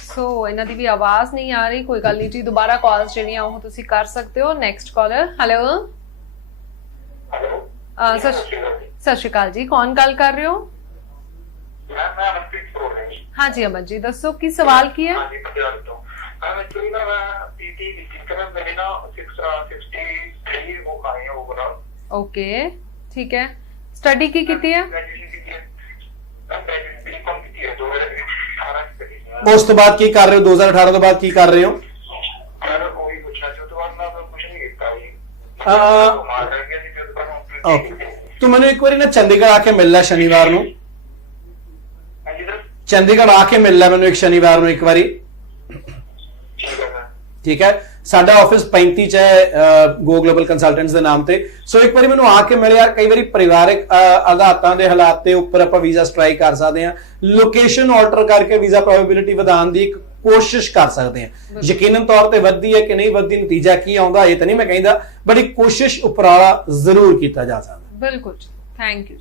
ਸੋ ਇਹਨਾਂ ਦੀ ਵੀ ਆਵਾਜ਼ ਨਹੀਂ ਆ ਰਹੀ, ਕੋਈ ਗੱਲ ਨਹੀਂ ਜੀ, ਦੁਬਾਰਾ ਕਾਲਸ ਜਿਹੜੀਆਂ ਉਹ ਤੁਸੀਂ ਕਰ ਸਕਦੇ ਹੋ। Next caller. ਹੈਲੋ, ਸਤਿ ਸ਼੍ਰੀ ਅਕਾਲ ਜੀ, ਕੌਣ ਗੱਲ ਕਰ ਰਹੇ ਹੋ? ਮੈਂ ਅਮਨਪ੍ਰੀਤ ਬੋਲ ਰਿਹਾ ਜੀ। ਹਾਂਜੀ ਅਮਨ ਜੀ, ਦੱਸੋ ਕੀ ਸਵਾਲ ਕੀ ਹੈ? ਹਾਂਜੀ, ਪੰਜਾਬ ਤੋਂ। ਐਕਚੁਅਲੀ ਨਾ ਮੈਂ ਪੀਟੀ ਕੀਤੀ ਕਿ ਮੇਰੇ ਨਾ 63 ਉਹ ਆਏ ਓਵਰਆਲ। ਓਕੇ, ਠੀਕ ਹੈ। ਸਟੱਡੀ ਕੀ ਕੀਤੀ ਹੈ? ਉਸ ਤੋਂ ਬਾਅਦ ਕੀ ਕਰ ਰਹੇ ਹੋ? 2018 ਤੋਂ ਬਾਅਦ ਕੀ ਕਰ ਰਹੇ ਹੋ? ਕੋਈ ਪੁੱਛਣਾ ਸੀ, ਉਸ ਤੋਂ ਬਾਅਦ ਮੈਂ ਕੁਝ ਨਹੀਂ ਕੀਤਾ ਜੀ। ਤੂੰ ਮੈਨੂੰ ਇੱਕ ਵਾਰੀ ਨਾ ਚੰਡੀਗੜ੍ਹ ਆ ਕੇ ਮਿਲ ਲੈ ਸ਼ਨੀਵਾਰ ਨੂੰ। ਚੰਡੀਗੜ੍ਹ ਆ ਕੇ ਮਿਲ ਲੈ ਮੈਨੂੰ ਇੱਕ ਸ਼ਨੀਵਾਰ ਨੂੰ ਇੱਕ ਵਾਰੀ। ਠੀਕ ਹੈ। ਸਾਡਾ ਆਫਿਸ 35 ਚ ਹੈ ਗੋ ਗਲੋਬਲ ਕੰਸਲਟੈਂਟਸ ਦੇ ਨਾਮ ਤੇ। ਸੋ ਇੱਕ ਵਾਰੀ ਮੈਨੂੰ ਆ ਕੇ ਮਿਲੇ ਯਾਰ, ਕਈ ਵਾਰੀ ਪਰਿਵਾਰਕ ਆਘਾਤਾਂ ਦੇ ਹਾਲਾਤ ਦੇ ਉੱਪਰ ਆਪਾਂ ਵੀਜ਼ਾ ਸਟ੍ਰਾਈਕ ਕਰ ਸਕਦੇ ਹਾਂ, ਲੋਕੇਸ਼ਨ ਆਲਟਰ ਕਰਕੇ ਵੀਜ਼ਾ ਪ੍ਰੋਬੇਬਿਲਿਟੀ ਵਧਾਉਣ ਦੀ ਇੱਕ ਕੋਸ਼ਿਸ਼ ਕਰ ਸਕਦੇ ਹਾਂ। ਯਕੀਨਨ ਤੌਰ ਤੇ ਵੱਧਦੀ ਹੈ ਕਿ ਨਹੀਂ ਵੱਧਦੀ, ਨਤੀਜਾ ਕੀ ਆਉਂਦਾ ਇਹ ਤਾਂ ਨਹੀਂ ਮੈਂ ਕਹਿੰਦਾ, ਬਟ ਇੱਕ ਕੋਸ਼ਿਸ਼ ਉਪਰਾਲਾ ਜ਼ਰੂਰ ਕੀਤਾ ਜਾ ਸਕਦਾ। ਬਿਲਕੁਲ, ਥੈਂਕ ਯੂ।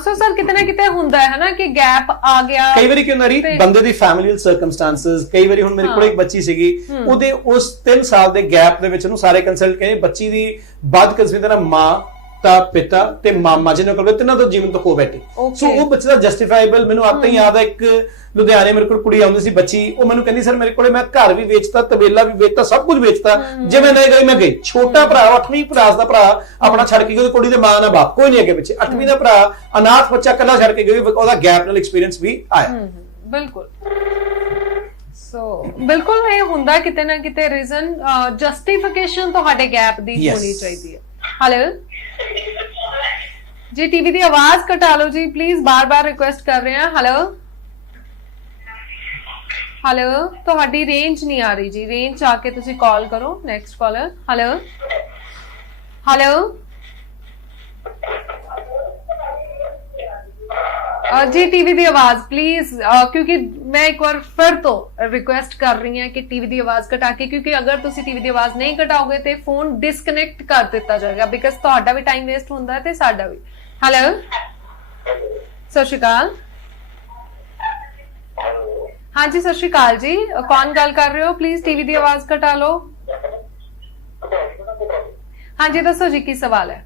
ਸੋ ਸਰ ਕਿਤੇ ਨਾ ਕਿਤੇ ਹੁੰਦਾ ਹੈ ਨਾ ਕਿ ਗੈਪ ਆ ਗਿਆ, ਕਈ ਵਾਰੀ ਕੀ ਹੁੰਦਾ ਰੀ ਬੰਦੇ ਦੀ ਫੈਮਿਲੀਅਲ ਸਰਕਮਸਟੈਂਸਸ। ਕਈ ਵਾਰੀ ਹੁਣ ਮੇਰੇ ਕੋਲ ਇੱਕ ਬੱਚੀ ਸੀਗੀ, ਉਹਦੇ ਉਸ 3 ਸਾਲ ਦੇ ਗੈਪ ਦੇ ਵਿੱਚ ਉਹਨੂੰ ਸਾਰੇ ਕੰਸਲਟ ਕਹਿੰਦੇ ਬੱਚੀ ਦੀ ਬਾਦ ਕੰਸੀਡਰ ਮਾਂ ਤਾਂ ਪਿਤਾ ਤੇ ਮਾਮਾ ਜਿਹਨਾਂ ਕੋਲ ਤਿੰਨਾਂ ਤੋਂ ਜੀਵਨ ਤੋਂ ਖੋ ਬੈਠੀ। ਸੋ ਉਹ ਬੱਚੇ ਦਾ ਜਸਟੀਫਾਈਬਲ ਮੈਨੂੰ ਆਪ ਤਾਂ ਯਾਦ ਹੈ, ਇੱਕ ਲੁਧਿਆਣੇ ਮੇਰੇ ਕੋਲ ਕੁੜੀ ਆਉਂਦੀ ਸੀ ਬੱਚੀ, ਉਹ ਮੈਨੂੰ ਕਹਿੰਦੀ ਸਰ ਮੇਰੇ ਕੋਲੇ ਮੈਂ ਘਰ ਵੀ ਵੇਚਤਾ, ਤਬੇਲਾ ਵੀ ਵੇਚਤਾ, ਸਭ ਕੁਝ ਵੇਚਤਾ, ਜਿਵੇਂ ਨਹੀਂ ਗਈ ਮੈਂ ਗਈ। ਛੋਟਾ ਭਰਾ 8ਵੀਂ ਕਲਾਸ ਦਾ ਭਰਾ ਆਪਣਾ ਛੱਡ ਕੇ ਗਈ, ਕੁੜੀ ਦੇ ਮਾਂ ਨਾਲ ਬਾਪ ਕੋਈ ਨਹੀਂ ਅੱਗੇ ਪਿੱਛੇ, 8ਵੀਂ ਦਾ ਭਰਾ ਅਨਾਥ ਬੱਚਾ ਇਕੱਲਾ ਛੱਡ ਕੇ ਗਈ, ਉਹਦਾ ਗੈਪ ਨਾਲ ਐਕਸਪੀਰੀਅੰਸ ਵੀ ਆਇਆ। ਬਿਲਕੁਲ। ਸੋ ਬਿਲਕੁਲ ਇਹ ਹੁੰਦਾ ਕਿਤੇ ਨਾ ਕਿਤੇ ਰੀਜ਼ਨ, ਜਸਟੀਫਿਕੇਸ਼ਨ ਤੁਹਾਡੇ ਗੈਪ ਦੀ ਹੋਣੀ ਚਾਹੀਦੀ ਹੈ। ਹੈਲੋ जी, टीवी की आवाज घटा लो जी प्लीज, बार बार रिक्वेस्ट कर रहे हैं। हेलो हेलो, ਤੁਹਾਡੀ रेंज नहीं आ रही जी, रेंज आके ਤੁਸੀਂ कॉल करो। Next collar. हेलो हेलो जी, टीवी की आवाज प्लीज, क्योंकि मैं एक बार फिर तो रिक्वेस्ट कर रही हूं कि टीवी की आवाज घटा के, क्योंकि अगर तुसी टीवी की आवाज नहीं घटाओगे तो फोन डिसकनेक्ट कर दिता जाएगा, बिकॉज ਤੁਹਾਡਾ भी टाइम वेस्ट ਹੁੰਦਾ है ते साडा भी। हेलो सत श्री अकाल। हाँ जी सत श्री अकाल जी, कौन गल कर रहे हो? प्लीज टीवी की आवाज घटा लो। हाँ जी दसो जी की सवाल है?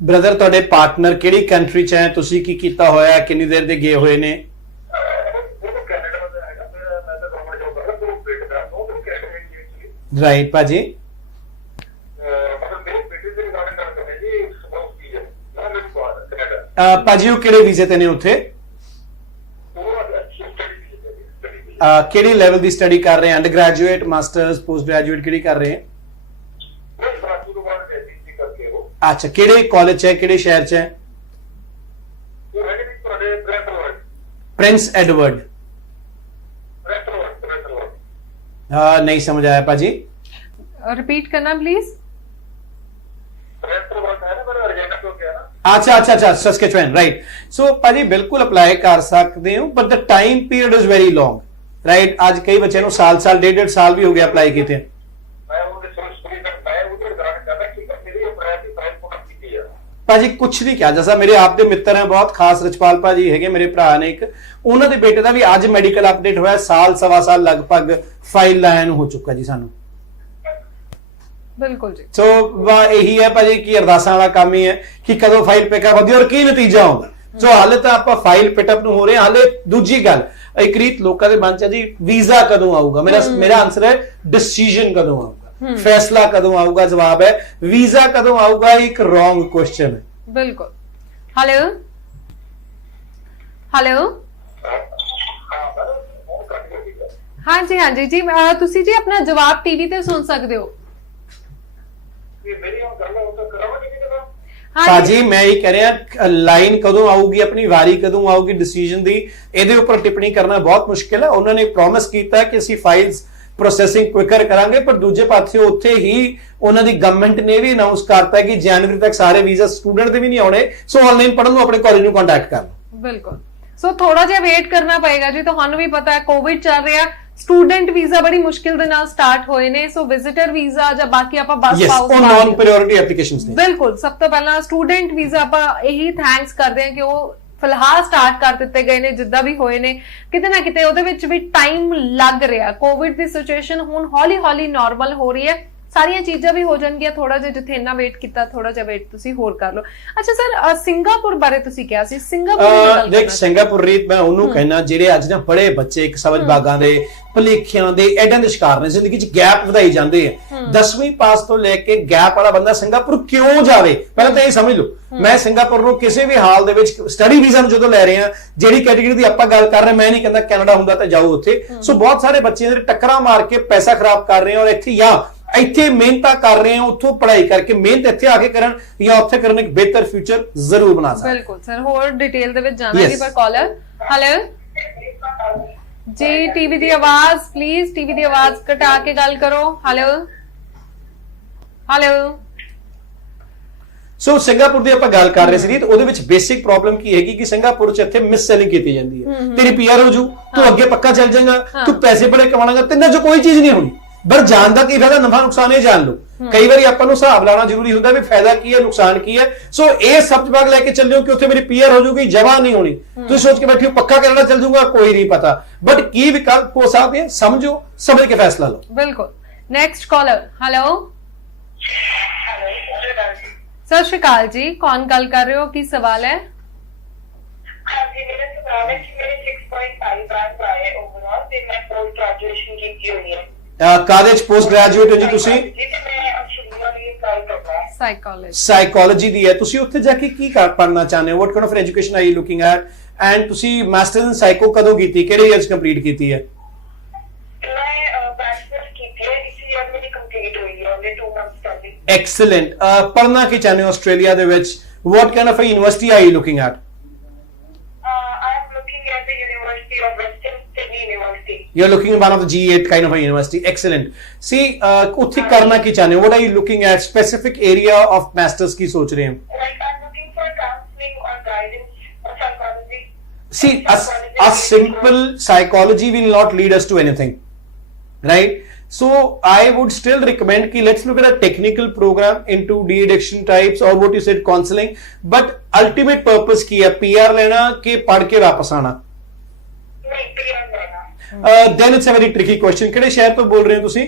ਬ੍ਰਦਰ ਤੁਹਾਡੇ ਪਾਰਟਨਰ ਕਿਹੜੀ ਕੰਟਰੀ ਚ ਹੈ, ਤੁਸੀਂ ਕੀ ਕੀਤਾ ਹੋਇਆ, ਕਿੰਨੀ ਦੇਰ ਦੇ ਗਏ ਹੋਏ ਨੇ? ਰਾਈਟ ਭਾਜੀ। ਭਾਜੀ ਉਹ ਕਿਹੜੇ ਵੀਜ਼ੇ ਤੇ ਨੇ ਉੱਥੇ? ਕਿਹੜੇ ਲੈਵਲ ਦੀ ਸਟੱਡੀ ਕਰ ਰਹੇ ਹਨ? Under graduate, masters, post graduate ਕਿਹੜੀ ਕਰ ਰਹੇ ਹਨ? अच्छा, ਕਿਹੜੇ ਕਾਲਜ ਚ ਹੈ, ਕਿਹੜੇ ਸ਼ਹਿਰ ਚ ਹੈ? Prince Edward. नहीं समझ आया पाजी, रिपीट करना प्लीज। अच्छा अच्छा अच्छा, सस्केचुएन, राइट। सो पाजी बिल्कुल अप्लाई कर सकते हो, but the time period is very long, right. आज कई बच्चे साल 1.5 साल भी हो गया अप्लाई किए। ਭਾਜੀ ਕੁਛ ਨਹੀਂ ਕਿਹਾ, ਜੈਸਾ ਮੇਰੇ ਆਪ ਦੇ ਮਿੱਤਰ ਹੈ ਬਹੁਤ ਖਾਸ, ਰਚਪਾਲ ਭਾਜੀ ਹੈਗੇ ਮੇਰੇ ਭਰਾ ਨੇ ਇੱਕ, ਉਹਨਾਂ ਦੇ ਬੇਟੇ ਦਾ ਵੀ ਅੱਜ ਮੈਡੀਕਲ ਅਪਡੇਟ ਹੋਇਆ, ਸਾਲ ਸਵਾ ਸਾਲ ਲਗਭਗ ਫਾਈਲ ਲਾਇਆ ਨੂੰ ਹੋ ਚੁੱਕਾ ਜੀ ਸਾਨੂੰ। ਬਿਲਕੁਲ ਜੀ। ਸੋ ਇਹੀ ਹੈ ਭਾਜੀ ਕਿ ਅਰਦਾਸਾਂ ਵਾਲਾ ਕੰਮ ਹੀ ਹੈ ਕਿ ਕਦੋਂ ਫਾਈਲ ਪਿਕਅਪ ਹੁੰਦੀ ਔਰ ਕੀ ਨਤੀਜਾ ਆਉਂਦਾ। ਸੋ ਹਾਲੇ ਤਾਂ ਆਪਾਂ ਫਾਈਲ ਪਿਕਅਪ ਨੂੰ ਹੋ ਰਹੇ, ਹਾਲੇ ਦੂਜੀ ਗੱਲ ਇੱਕ ਰੀਤ ਲੋਕਾਂ ਦੇ ਮਨ ਚ ਜੀ ਵੀਜ਼ਾ ਕਦੋਂ ਆਊਗਾ। ਮੇਰਾ ਆਨਸਰ ਹੈ ਡਿਸੀਜਨ ਕਦੋਂ ਆਊਗਾ, फैसला कदों आऊगा, जवाब है वीजा कदों आऊगा एक रॉन्ग क्वेश्चन है। बिल्कुल। हेलो हेलो, हाँ जी हाँ जी जी, तुसी जी अपना जवाब टीवी ते सुन सकते हो। भाजी मैं ये कह रहा लाइन कदों आऊगी, अपनी वारी कदों आऊगी डिसीजन दी, ਇਹਦੇ ਉੱਪਰ ਟਿੱਪਣੀ ਕਰਨਾ ਬਹੁਤ ਮੁਸ਼ਕਿਲ ਹੈ। ਉਹਨਾਂ ਨੇ ਪ੍ਰੋਮਿਸ ਕੀਤਾ ਕਿ ਅਸੀਂ ਫਾਈਲਸ ਪ੍ਰੋਸੈਸਿੰਗ ਕੁਇਕਰ ਕਰਾਂਗੇ, ਪਰ ਦੂਜੇ ਪਾਸੇ ਉੱਥੇ ਹੀ ਉਹਨਾਂ ਦੀ ਗਵਰਨਮੈਂਟ ਨੇ ਵੀ ਅਨਾਉਂਸ ਕਰਤਾ ਕਿ ਜਨਵਰੀ ਤੱਕ ਸਾਰੇ ਵੀਜ਼ਾ ਸਟੂਡੈਂਟ ਦੇ ਵੀ ਨਹੀਂ ਆਉਣੇ। ਸੋ ਆਨਲਾਈਨ ਪੜ੍ਹਨ ਨੂੰ ਆਪਣੇ ਕਾਲਜ ਨੂੰ ਕੰਟੈਕਟ ਕਰ ਲਓ। ਬਿਲਕੁਲ। ਸੋ ਥੋੜਾ ਜਿਹਾ ਵੇਟ ਕਰਨਾ ਪਏਗਾ ਜੀ, ਤੁਹਾਨੂੰ ਵੀ ਪਤਾ ਹੈ ਕੋਵਿਡ ਚੱਲ ਰਿਹਾ, ਸਟੂਡੈਂਟ ਵੀਜ਼ਾ ਬੜੀ ਮੁਸ਼ਕਿਲ ਦੇ ਨਾਲ ਸਟਾਰਟ ਹੋਏ ਨੇ। ਸੋ ਵਿਜ਼ਿਟਰ ਵੀਜ਼ਾ ਜਾਂ ਬਾਕੀ ਆਪਾਂ ਬੱਸ ਪਾਸ ਉਹ ਨੌਨ ਪ੍ਰਾਇੋਰਟੀ ਐਪਲੀਕੇਸ਼ਨਸ ਨੇ। ਬਿਲਕੁਲ, ਸਭ ਤੋਂ ਪਹਿਲਾਂ ਸਟੂਡੈਂਟ ਵੀਜ਼ਾ ਆਪਾਂ ਇਹੀ ਥੈਂਕਸ ਕਰਦੇ ਹਾਂ ਕਿ ਉਹ ਫਿਲਹਾਲ ਸਟਾਰਟ ਕਰ ਦਿੱਤੇ ਗਏ ਨੇ, ਜਿੱਦਾਂ ਵੀ ਹੋਏ ਨੇ। ਕਿਤੇ ਨਾ ਕਿਤੇ ਉਹਦੇ ਵਿੱਚ ਵੀ ਟਾਈਮ ਲੱਗ ਰਿਹਾ। ਕੋਵਿਡ ਦੀ ਸਿਚੁਏਸ਼ਨ ਹੁਣ ਹੌਲੀ ਹੌਲੀ ਨਾਰਮਲ ਹੋ ਰਹੀ ਹੈ, ਸਾਰੀਆਂ ਚੀਜ਼ਾਂ ਵੀ ਹੋ ਜਾਣਗੀਆਂ। ਥੋੜਾ ਜਿਹਾ ਜਿੱਥੇ ਇੰਨਾ ਵੇਟ ਕੀਤਾ, ਥੋੜਾ ਜਿਹਾ ਵੇਟ ਤੁਸੀਂ ਹੋਰ ਕਰ ਲਓ। ਅੱਛਾ ਸਰ, ਸਿੰਗਾਪੁਰ ਬਾਰੇ ਤੁਸੀਂ ਕਿਹਾ ਸੀ, ਸਿੰਗਾਪੁਰ ਦੇਖ ਸਿੰਗਾਪੁਰ ਰੀਤ ਮੈਂ ਉਹਨੂੰ ਕਹਿਣਾ ਜਿਹੜੇ ਅੱਜ ਨਾ ਬੜੇ ਬੱਚੇ ਇੱਕ ਸਬਜ ਬਾਗਾਂ ਦੇ ਭਲੇਖਿਆਂ ਦੇ ਐਡਾਂ ਦੇ ਸ਼ਿਕਾਰ ਨੇ, ਜ਼ਿੰਦਗੀ 'ਚ ਗੈਪ ਵਧਾਈ ਜਾਂਦੇ ਆ। 10ਵੀਂ ਪਾਸ ਤੋਂ ਲੈ ਕੇ ਗੈਪ ਵਾਲਾ ਬੰਦਾ ਸਿੰਗਾਪੁਰ ਕਿਉਂ ਜਾਵੇ, ਪਹਿਲਾਂ ਤਾਂ ਇਹ ਸਮਝ ਲਓ। ਮੈਂ ਸਿੰਗਾਪੁਰ ਨੂੰ ਕਿਸੇ ਵੀ ਹਾਲ ਦੇ ਵਿੱਚ ਸਟੱਡੀ ਵੀਜ਼ਾ ਨੂੰ ਜਦੋਂ ਲੈ ਰਹੇ ਆ, ਜਿਹੜੀ ਕੈਟੇਗਰੀ ਦੀ ਆਪਾਂ ਗੱਲ ਕਰ ਰਹੇ, ਮੈਂ ਨਹੀਂ ਕਹਿੰਦਾ ਕੈਨੇਡਾ ਹੁੰਦਾ ਤਾਂ ਜਾਓ ਉੱਥੇ। ਸੋ ਬਹੁਤ ਸਾਰੇ ਬੱਚੇ ਜਿਹੜੇ ਟੱਕਰਾਂ ਮਾਰ ਕੇ ਪੈਸਾ ਖਰਾਬ ਕਰ ਰਹੇ ਆ, ਔਰ ਇੱਥੇ ਮਿਹਨਤਾਂ ਕਰ ਰਹੇ ਆ, ਉੱਥੋਂ ਪੜ੍ਹਾਈ ਕਰਕੇ ਮਿਹਨਤ ਇੱਥੇ ਆ ਕੇ ਕਰਨ ਜਾਂ ਉੱਥੇ ਕਰਨ, ਇੱਕ ਬਿਹਤਰ ਫਿਊਚਰ ਜ਼ਰੂਰ ਬਣਾ ਸਕਦੇ। ਬਿਲਕੁਲ ਸਰ, ਹੋਰ ਡਿਟੇਲ ਦੇ ਵਿੱਚ ਜਾਣਾਂਗੇ। ਪਰ ਕਾਲਰ, ਹੈਲੋ ਜੀ ਟੀਵੀ ਦੀ ਆਵਾਜ਼ ਪਲੀਜ਼, ਟੀਵੀ ਦੀ ਆਵਾਜ਼ ਘਟਾ ਕੇ ਗੱਲ ਕਰੋ। Hello hello. ਸੋ ਸਿੰਗਾਪੁਰ ਦੀ ਆਪਾਂ ਗੱਲ ਕਰ ਰਹੇ ਸੀ ਤੇ ਉਹਦੇ ਵਿੱਚ ਬੇਸਿਕ ਪ੍ਰੋਬਲਮ ਕੀ ਹੈਗੀ ਕਿ ਸਿੰਗਾਪੁਰ ਚ ਇੱਥੇ ਮਿਸ ਸੈਲਿੰਗ ਕੀਤੀ ਜਾਂਦੀ ਹੈ। ਤੇਰੀ ਪੀਆਰ ਹੋ ਜੂ, ਤੂੰ ਅੱਗੇ ਪੱਕਾ ਚੱਲ ਜਾਏਗਾ, ਤੂੰ ਪੈਸੇ ਬੜੇ ਕਮਾਣਾਗਾ, ਤਿੰਨਾਂ ਚੋਂ ਕੋਈ ਚੀਜ਼ ਨਹੀਂ ਹੋਣੀ। ਪਰ ਜਾਣ ਦਾ ਕੀ ਫਾਇਦਾ, ਨਫਾ ਨੁਕਸਾਨ ਇਹ ਜਾਣ ਲਓ। ਕਈ ਵਾਰੀ ਆਪਾਂ ਨੂੰ ਹਿਸਾਬ ਲਾਣਾ ਜ਼ਰੂਰੀ ਹੁੰਦਾ ਵੀ ਫਾਇਦਾ ਕੀ ਹੈ, ਨੁਕਸਾਨ ਕੀ ਹੈ। ਸੋ ਇਹ ਸਭ ਜਵਾਬ ਲੈ ਕੇ ਚੱਲਿਓ ਕਿ ਉੱਥੇ ਮੇਰੀ ਪੀਆਰ ਹੋ ਜੂਗੀ, ਜਮਾ ਨਹੀਂ ਹੋਣੀ। ਤੁਸੀਂ ਸੋਚ ਕੇ ਬੈਠੇ ਹੋ ਪੱਕਾ ਕੈਨੇਡਾ ਚੱਲ ਜਾਊਗਾ, ਕੋਈ ਨਹੀਂ ਪਤਾ। ਬਟ ਕੀ ਵਿਕਲਪ ਹੋ ਸਕਦੇ ਹੈ, ਸਮਝੋ, ਸਮਝ ਕੇ ਫੈਸਲਾ ਲਓ। ਬਿਲਕੁਲ। Next caller. ਹੈਲੋ ਸਤਿ ਸ਼੍ਰੀ ਅਕਾਲ ਜੀ, ਕੌਣ ਗੱਲ ਕਰ ਰਹੇ ਹੋ, ਕੀ ਸਵਾਲ ਹੈ? ਹਾਂਜੀ, ਮੇਰਾ ਸਵਾਲ ਹੈ ਕਿ ਮੇਰੇ 6.5 ਬੈਂਡ ਆਏ ਓਵਰਆਲ ਤੇ ਮੈਂ ਪੋਸਟ ਗ੍ਰੈਜੂਏਸ਼ਨ ਕੀਤੀ ਹੋਈ ਹੈ। ਕਾਹਦੇ ਚ ਪੋਸਟ ਗ੍ਰੈਜੂਏਟ ਹੋ ਜੀ ਤੁਸੀਂ? ਜੀ ਤੇ ਮੈਂ ਆਸਟ੍ਰੇਲੀਆ ਲਈ ਅਪਲਾਈ ਕਰਨਾ ਹੈ। ਸਾਈਕੋਲੋਜੀ। ਸਾਈਕੋਲੋਜੀ ਦੀ ਹੈ। ਤੁਸੀਂ ਉੱਥੇ ਜਾ ਕੇ ਕੀ ਪੜ੍ਹਨਾ ਚਾਹੁੰਦੇ ਹੋ? ਵਾਟ kind of education R you looking at? And ਤੁਸੀਂ ਮਾਸਟਰਸ ਇਨ ਸਾਈਕੋ ਕਦੋਂ ਕੀਤੀ, ਕਿਹੜੇ ਇਅਰਸ ਕੰਪਲੀਟ ਕੀਤੀ ਹੈ? ਮੈਂ ਬੈਚਲਰਸ ਕੀਤੀ ਹੈ, ਇਸ ਈਅਰ ਮੇਰੀ ਕੰਪਲੀਟ ਹੋਈ ਹੈ, ਉਹਨੇ 2 ਮੰਥ ਸਟੱਡੀ। ਐਕਸਲੈਂਟ। ਪੜ੍ਹਨਾ ਕੀ ਚਾਹੁੰਦੇ ਹੋ ਆਸਟ੍ਰੇਲੀਆ ਦੇ ਵਿੱਚ? What kind of a university are you looking at? I am looking at the University of Western Sydney University. You're looking at one of the G8 kind of a university. Excellent. See, ਉੱਥੇ ਕਰਨਾ ਕੀ ਚਾਹੁੰਦੇ ਹੋ? What are you looking at? Specific area of masters ਕੀ ਸੋਚ ਰਹੇ ਹੋ? Like I'm looking for counseling or guidance or psychology. See, a simple psychology will not lead us to anything, right? So I would still recommend कि let's look at a technical program into de-addiction types or what you said counseling. But ultimate purpose की है PR लेना कि पढ़ के वापस आना? नहीं, PR लेना। Then it's a very tricky question. ਕਿਹੜੇ ਸ਼ਹਿਰ ਤੋਂ ਬੋਲ ਰਹੇ ਹੋ ਤੁਸੀਂ?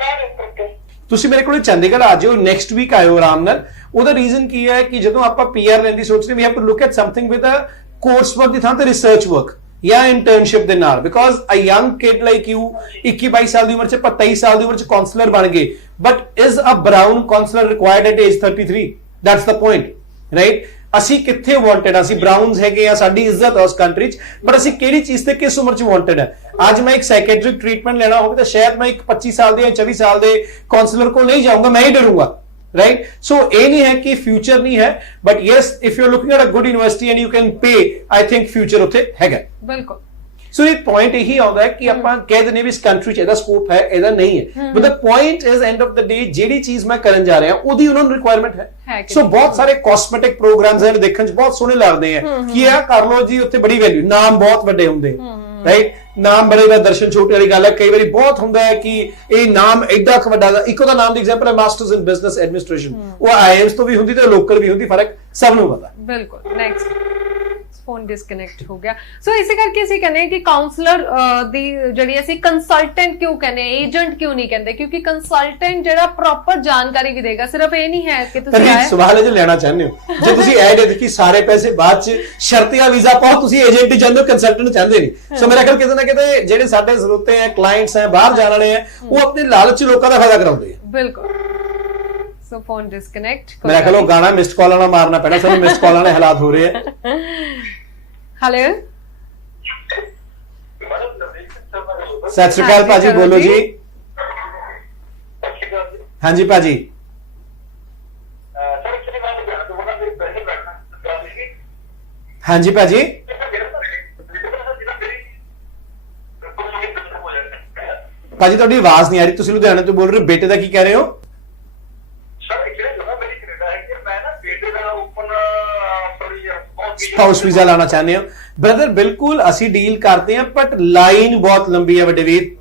मैं रोकड़ से। ਤੁਸੀਂ ਮੇਰੇ ਕੋਲ ਚੰਡੀਗੜ੍ਹ ਆ ਜਾਓ, ਨੈਕਸਟ ਵੀਕ ਆਇਓ ਆਰਾਮ ਨਾਲ। ਉਹਦਾ ਰੀਜ਼ਨ ਕੀ ਹੈ ਕਿ ਜਦੋਂ ਆਪਾਂ ਪੀਆਰ ਲੈਣ ਦੀ ਸੋਚ ਰਹੇ, we have to look at something with a course work ਦੀ ਥਾਂ ਤੇ ਰਿਸਰਚ ਵਰਕ ਜਾਂ ਇੰਟਰਨਸ਼ਿਪ ਦੇ ਨਾਲ। Because a young kid like you 21-22 ਸਾਲ ਦੀ ਉਮਰ ਚ, ਆਪਾਂ 23 ਸਾਲ ਦੀ ਉਮਰ ਚ ਕਾਉਂਸਲਰ ਬਣ ਗਏ। But is a brown counsellor required at age 33? That's the point, right? ਅਸੀਂ ਕਿੱਥੇ ਵਾਂਟਡ ਆ? ਅਸੀਂ ਬਰਾਊਨਸ ਹੈਗੇ ਆ, ਸਾਡੀ ਇੱਜ਼ਤ ਹੈ ਉਸ ਕੰਟਰੀ ਚ, ਪਰ ਅਸੀਂ ਕਿਹੜੀ ਚੀਜ਼ ਤੇ ਕਿਸ ਉਮਰ ਚ ਵਾਂਟਡ ਹੈ? ਅੱਜ ਮੈਂ ਇੱਕ ਸਾਈਕੈਟ੍ਰਿਕ ਟ੍ਰੀਟਮੈਂਟ ਲੈਣਾ ਹੋਵੇ ਤਾਂ ਸ਼ਾਇਦ ਮੈਂ ਇੱਕ 25 ਸਾਲ ਦੇ ਜਾਂ 24 ਸਾਲ ਦੇ ਕਾਉਂਸਲਰ ਕੋਲ ਨਹੀਂ ਜਾਊਂਗਾ, ਮੈਂ ਹੀ ਡਰੂੰਗਾ, right? So ਇਹ ਨਹੀਂ ਹੈ ਕਿ ਫਿਊਚਰ ਨਹੀਂ ਹੈ, but yes, if you're looking at a good university and you can pay, I think future ਉੱਥੇ ਹੈਗਾ। ਬਿਲਕੁਲ। ਸੋ ਇਹ ਪੁਆਇੰਟ ਇਹੀ ਆਉਂਦਾ ਹੈ ਕਿ ਆਪਾਂ ਕਹਿ ਦਿੰਦੇ ਵੀ ਇਸ ਕੰਟਰੀ 'ਚ ਇਹਦਾ ਸਕੋਪ ਹੈ, ਇਹਦਾ ਨਹੀਂ ਹੈ। But the point is end of the day ਜਿਹੜੀ ਚੀਜ਼ ਮੈਂ ਕਰਨ ਜਾ ਰਿਹਾ ਉਹਦੀ ਉਹਨਾਂ ਨੂੰ ਰਿਕੁਆਇਰਮੈਂਟ ਹੈ। ਸੋ ਬਹੁਤ ਸਾਰੇ ਕਾਸਮੈਟਿਕ ਪ੍ਰੋਗਰਾਮਸ ਹਨ, ਦੇਖਣ 'ਚ ਬਹੁਤ ਸੋਹਣੇ ਲੱਗਦੇ ਆ ਕਿ ਇਹ ਕਰ ਲਓ ਜੀ, ਉੱਥੇ ਬੜੀ ਵੈਲਿਊ, ਨਾਮ ਬਹੁਤ ਵੱਡੇ ਹੁੰਦੇ, ਰਾਈਟ? ਨਾਮ ਬੜੇ ਦਾ ਦਰਸ਼ਨ ਛੋਟੇ ਵਾਲੀ ਗੱਲ ਹੈ। ਕਈ ਵਾਰੀ ਬਹੁਤ ਹੁੰਦਾ ਹੈ ਕਿ ਇਹ ਨਾਮ ਐਡਾ ਕੁ ਵੱਡਾ, ਇੱਕੋ ਦਾ ਨਾਮ ਦੀ ਐਗਜ਼ਾਮਪਲ ਹੈ ਮਾਸਟਰਸ ਇਨ ਬਿਜ਼ਨਸ ਐਡਮਿਨਿਸਟ੍ਰੇਸ਼ਨ, ਉਹ ਆਈਐਮਸ ਤੋਂ ਵੀ ਹੁੰਦੀ ਤੇ ਲੋਕਲ ਵੀ ਹੁੰਦੀ, ਫਰਕ ਸਭ ਨੂੰ ਪਤਾ। ਬਿਲਕੁਲ। ਨੈਕਸਟ ਫੋਨ ਡਿਸਕਨੈਕਟ ਹੋ ਗਿਆ। ਸੋ ਇਸੇ ਕਰਕੇ ਅਸੀਂ ਕਹਿੰਦੇ ਕਿ ਕਾਉਂਸਲਰ ਦੀ ਜਿਹੜੀ ਅਸੀਂ ਕੰਸਲਟੈਂਟ ਕਿਉਂ ਕਹਿੰਦੇ, ਏਜੰਟ ਕਿਉਂ ਨਹੀਂ ਕਹਿੰਦੇ? ਕਿਉਂਕਿ ਕੰਸਲਟੈਂਟ ਜਿਹੜਾ ਪ੍ਰੋਪਰ ਜਾਣਕਾਰੀ ਵੀ ਦੇਗਾ। ਸਿਰਫ ਇਹ ਨਹੀਂ ਹੈ ਕਿ ਤੁਸੀਂ ਆਏ ਸਵਾਲ ਜੋ ਲੈਣਾ ਚਾਹੁੰਦੇ ਹੋ, ਜੇ ਤੁਸੀਂ ਐਡ ਦੇਖੀ ਸਾਰੇ ਪੈਸੇ ਬਾਅਦ ਚ ਸ਼ਰਤੀਆ ਵੀਜ਼ਾ ਪਾਓ, ਤੁਸੀਂ ਏਜੰਟ ਹੀ ਚਾਹੁੰਦੇ ਹੋ, ਕੰਸਲਟੈਂਟ ਚਾਹੁੰਦੇ ਨਹੀਂ। ਸੋ ਮੇਰਾ ਖਿਆਲ ਕਿਤੇ ਨਾ ਕਿਤੇ ਜਿਹੜੇ ਸਾਡੇ ਸਰੋਤੇ ਹੈ, ਕਲਾਇੰਟਸ ਹੈ, ਬਾਹਰ ਜਾਣ ਵਾਲੇ ਹੈ, ਉਹ ਆਪਣੇ ਲਾਲਚ ਲੋਕਾਂ ਦਾ ਫਾਇਦਾ ਕਰਾਉਂਦੇ ਆ। ਬਿਲਕੁਲ। ਸੋ ਫੋਨ ਡਿਸਕਨੈਕਟ। ਮੇਰਾ ਖਿਆਲ ਉਹ ਗਾਣਾ ਮਿਸਡ ਕਾਲ ਵਾਲਾ ਮਾਰਨਾ ਪੈਣਾ, ਸਾਨੂੰ ਮਿਸਡ ਕਾਲ ਵਾਲੇ ਹਾਲਾਤ ਹੋ ਰਹੇ ਆ। ਹੈਲੋ ਸਤਿ ਸ਼੍ਰੀ ਅਕਾਲ ਭਾਜੀ, ਬੋਲੋ ਜੀ। ਹਾਂਜੀ ਭਾਜੀ। ਹਾਂਜੀ ਭਾਜੀ। ਭਾਜੀ ਤੁਹਾਡੀ ਆਵਾਜ਼ ਨਹੀਂ ਆ ਰਹੀ, ਤੁਸੀਂ ਲੁਧਿਆਣੇ ਤੋਂ ਬੋਲ ਰਹੇ ਹੋ, ਬੇਟੇ ਦਾ ਕੀ ਕਹਿ ਰਹੇ ਹੋ? ਸਪਾਊਸ ਵੀਜ਼ਾ ਲਾਣਾ ਚਾਹੁੰਦੇ ਹੋ? ਬ੍ਰਦਰ ਬਿਲਕੁਲ ਅਸੀਂ ਡੀਲ ਕਰਦੇ ਹਾਂ, ਬਟ ਲਾਈਨ ਬਹੁਤ ਲੰਬੀ ਹੈ ਵੱਡੇ ਵੀਰ।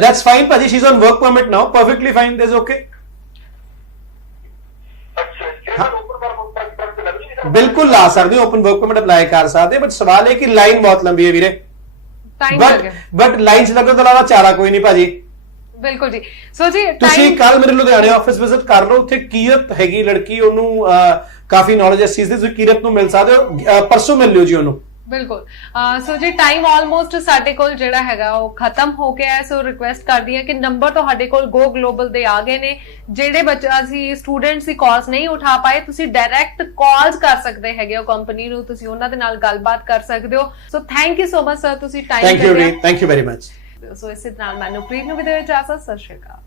That's fine ਭਾਜੀ, she's on work permit now, perfectly fine, that's okay. ਬਿਲਕੁਲ ਲਾ ਸਕਦੇ ਹੋ, ਓਪਨ ਵਰਕ ਪਰਮਿਟ ਅਪਲਾਈ ਕਰ ਸਕਦੇ, ਬਟ ਸਵਾਲ ਹੈ ਕਿ ਲਾਈਨ ਬਹੁਤ ਲੰਬੀ ਹੈ ਵੀਰੇ। ਬਟ ਲਾਈਨ ਚ ਲੱਗਣ ਤੋਂ ਇਲਾਵਾ ਚਾਰਾ ਕੋਈ ਨਹੀਂ ਭਾਜੀ। ਬਿਲਕੁਲ ਜੀ। ਸੋ ਜੀ ਤੁਸੀਂ ਕੱਲ ਮੇਰੇ ਲੁਧਿਆਣੇ ਆਫਿਸ ਵਿਜ਼ਿਟ ਕਰ ਲਓ, ਉੱਥੇ ਕੀਰਤ ਹੈਗੀ ਲੜਕੀ, ਉਹਨੂੰ ਕਾਫੀ ਨੌਲੇਜ ਇਸ ਚੀਜ਼ ਦੀ, ਤੁਸੀਂ ਕੀਰਤ ਨੂੰ ਮਿਲ ਸਕਦੇ ਹੋ, ਪਰਸੋਂ ਮਿਲ ਲਿਓ ਜੀ ਉਹਨੂੰ। ਬਿਲਕੁਲ। ਸੋ ਜੀ ਟਾਈਮ ਆਲਮੋਸਟ ਸਾਡੇ ਕੋਲ ਜਿਹੜਾ ਹੈਗਾ ਉਹ ਖਤਮ ਹੋ ਗਿਆ ਹੈ। ਸੋ ਰਿਕੁਐਸਟ ਕਰਦੀ ਹਾਂ ਕਿ ਨੰਬਰ ਤੁਹਾਡੇ ਕੋਲ ਗੋ ਗਲੋਬਲ ਦੇ ਆ ਗਏ ਨੇ। ਜਿਹੜੇ ਬੱਚਾ ਅਸੀਂ ਸਟੂਡੈਂਟਸ ਦੀ ਕਾਲਸ ਨਹੀਂ ਉਠਾ ਪਾਏ, ਤੁਸੀਂ ਡਾਇਰੈਕਟ ਕਾਲਸ ਕਰ ਸਕਦੇ ਹੈਗੇ ਹੋ ਕੰਪਨੀ ਨੂੰ, ਤੁਸੀਂ ਉਹਨਾਂ ਦੇ ਨਾਲ ਗੱਲਬਾਤ ਕਰ ਸਕਦੇ ਹੋ। So thank you so much sir, ਤੁਸੀਂ ਟਾਈਮ ਦਿੱਤਾ। Thank you very much. So ਇਸੇ ਨਾਲ ਮੈਨੂੰ ਪ੍ਰੀਤ ਨੂੰ ਵੀ ਦੇ ਇਜਾਜ਼ਤ। ਸਤਿ ਸ਼੍ਰੀ ਅਕਾਲ।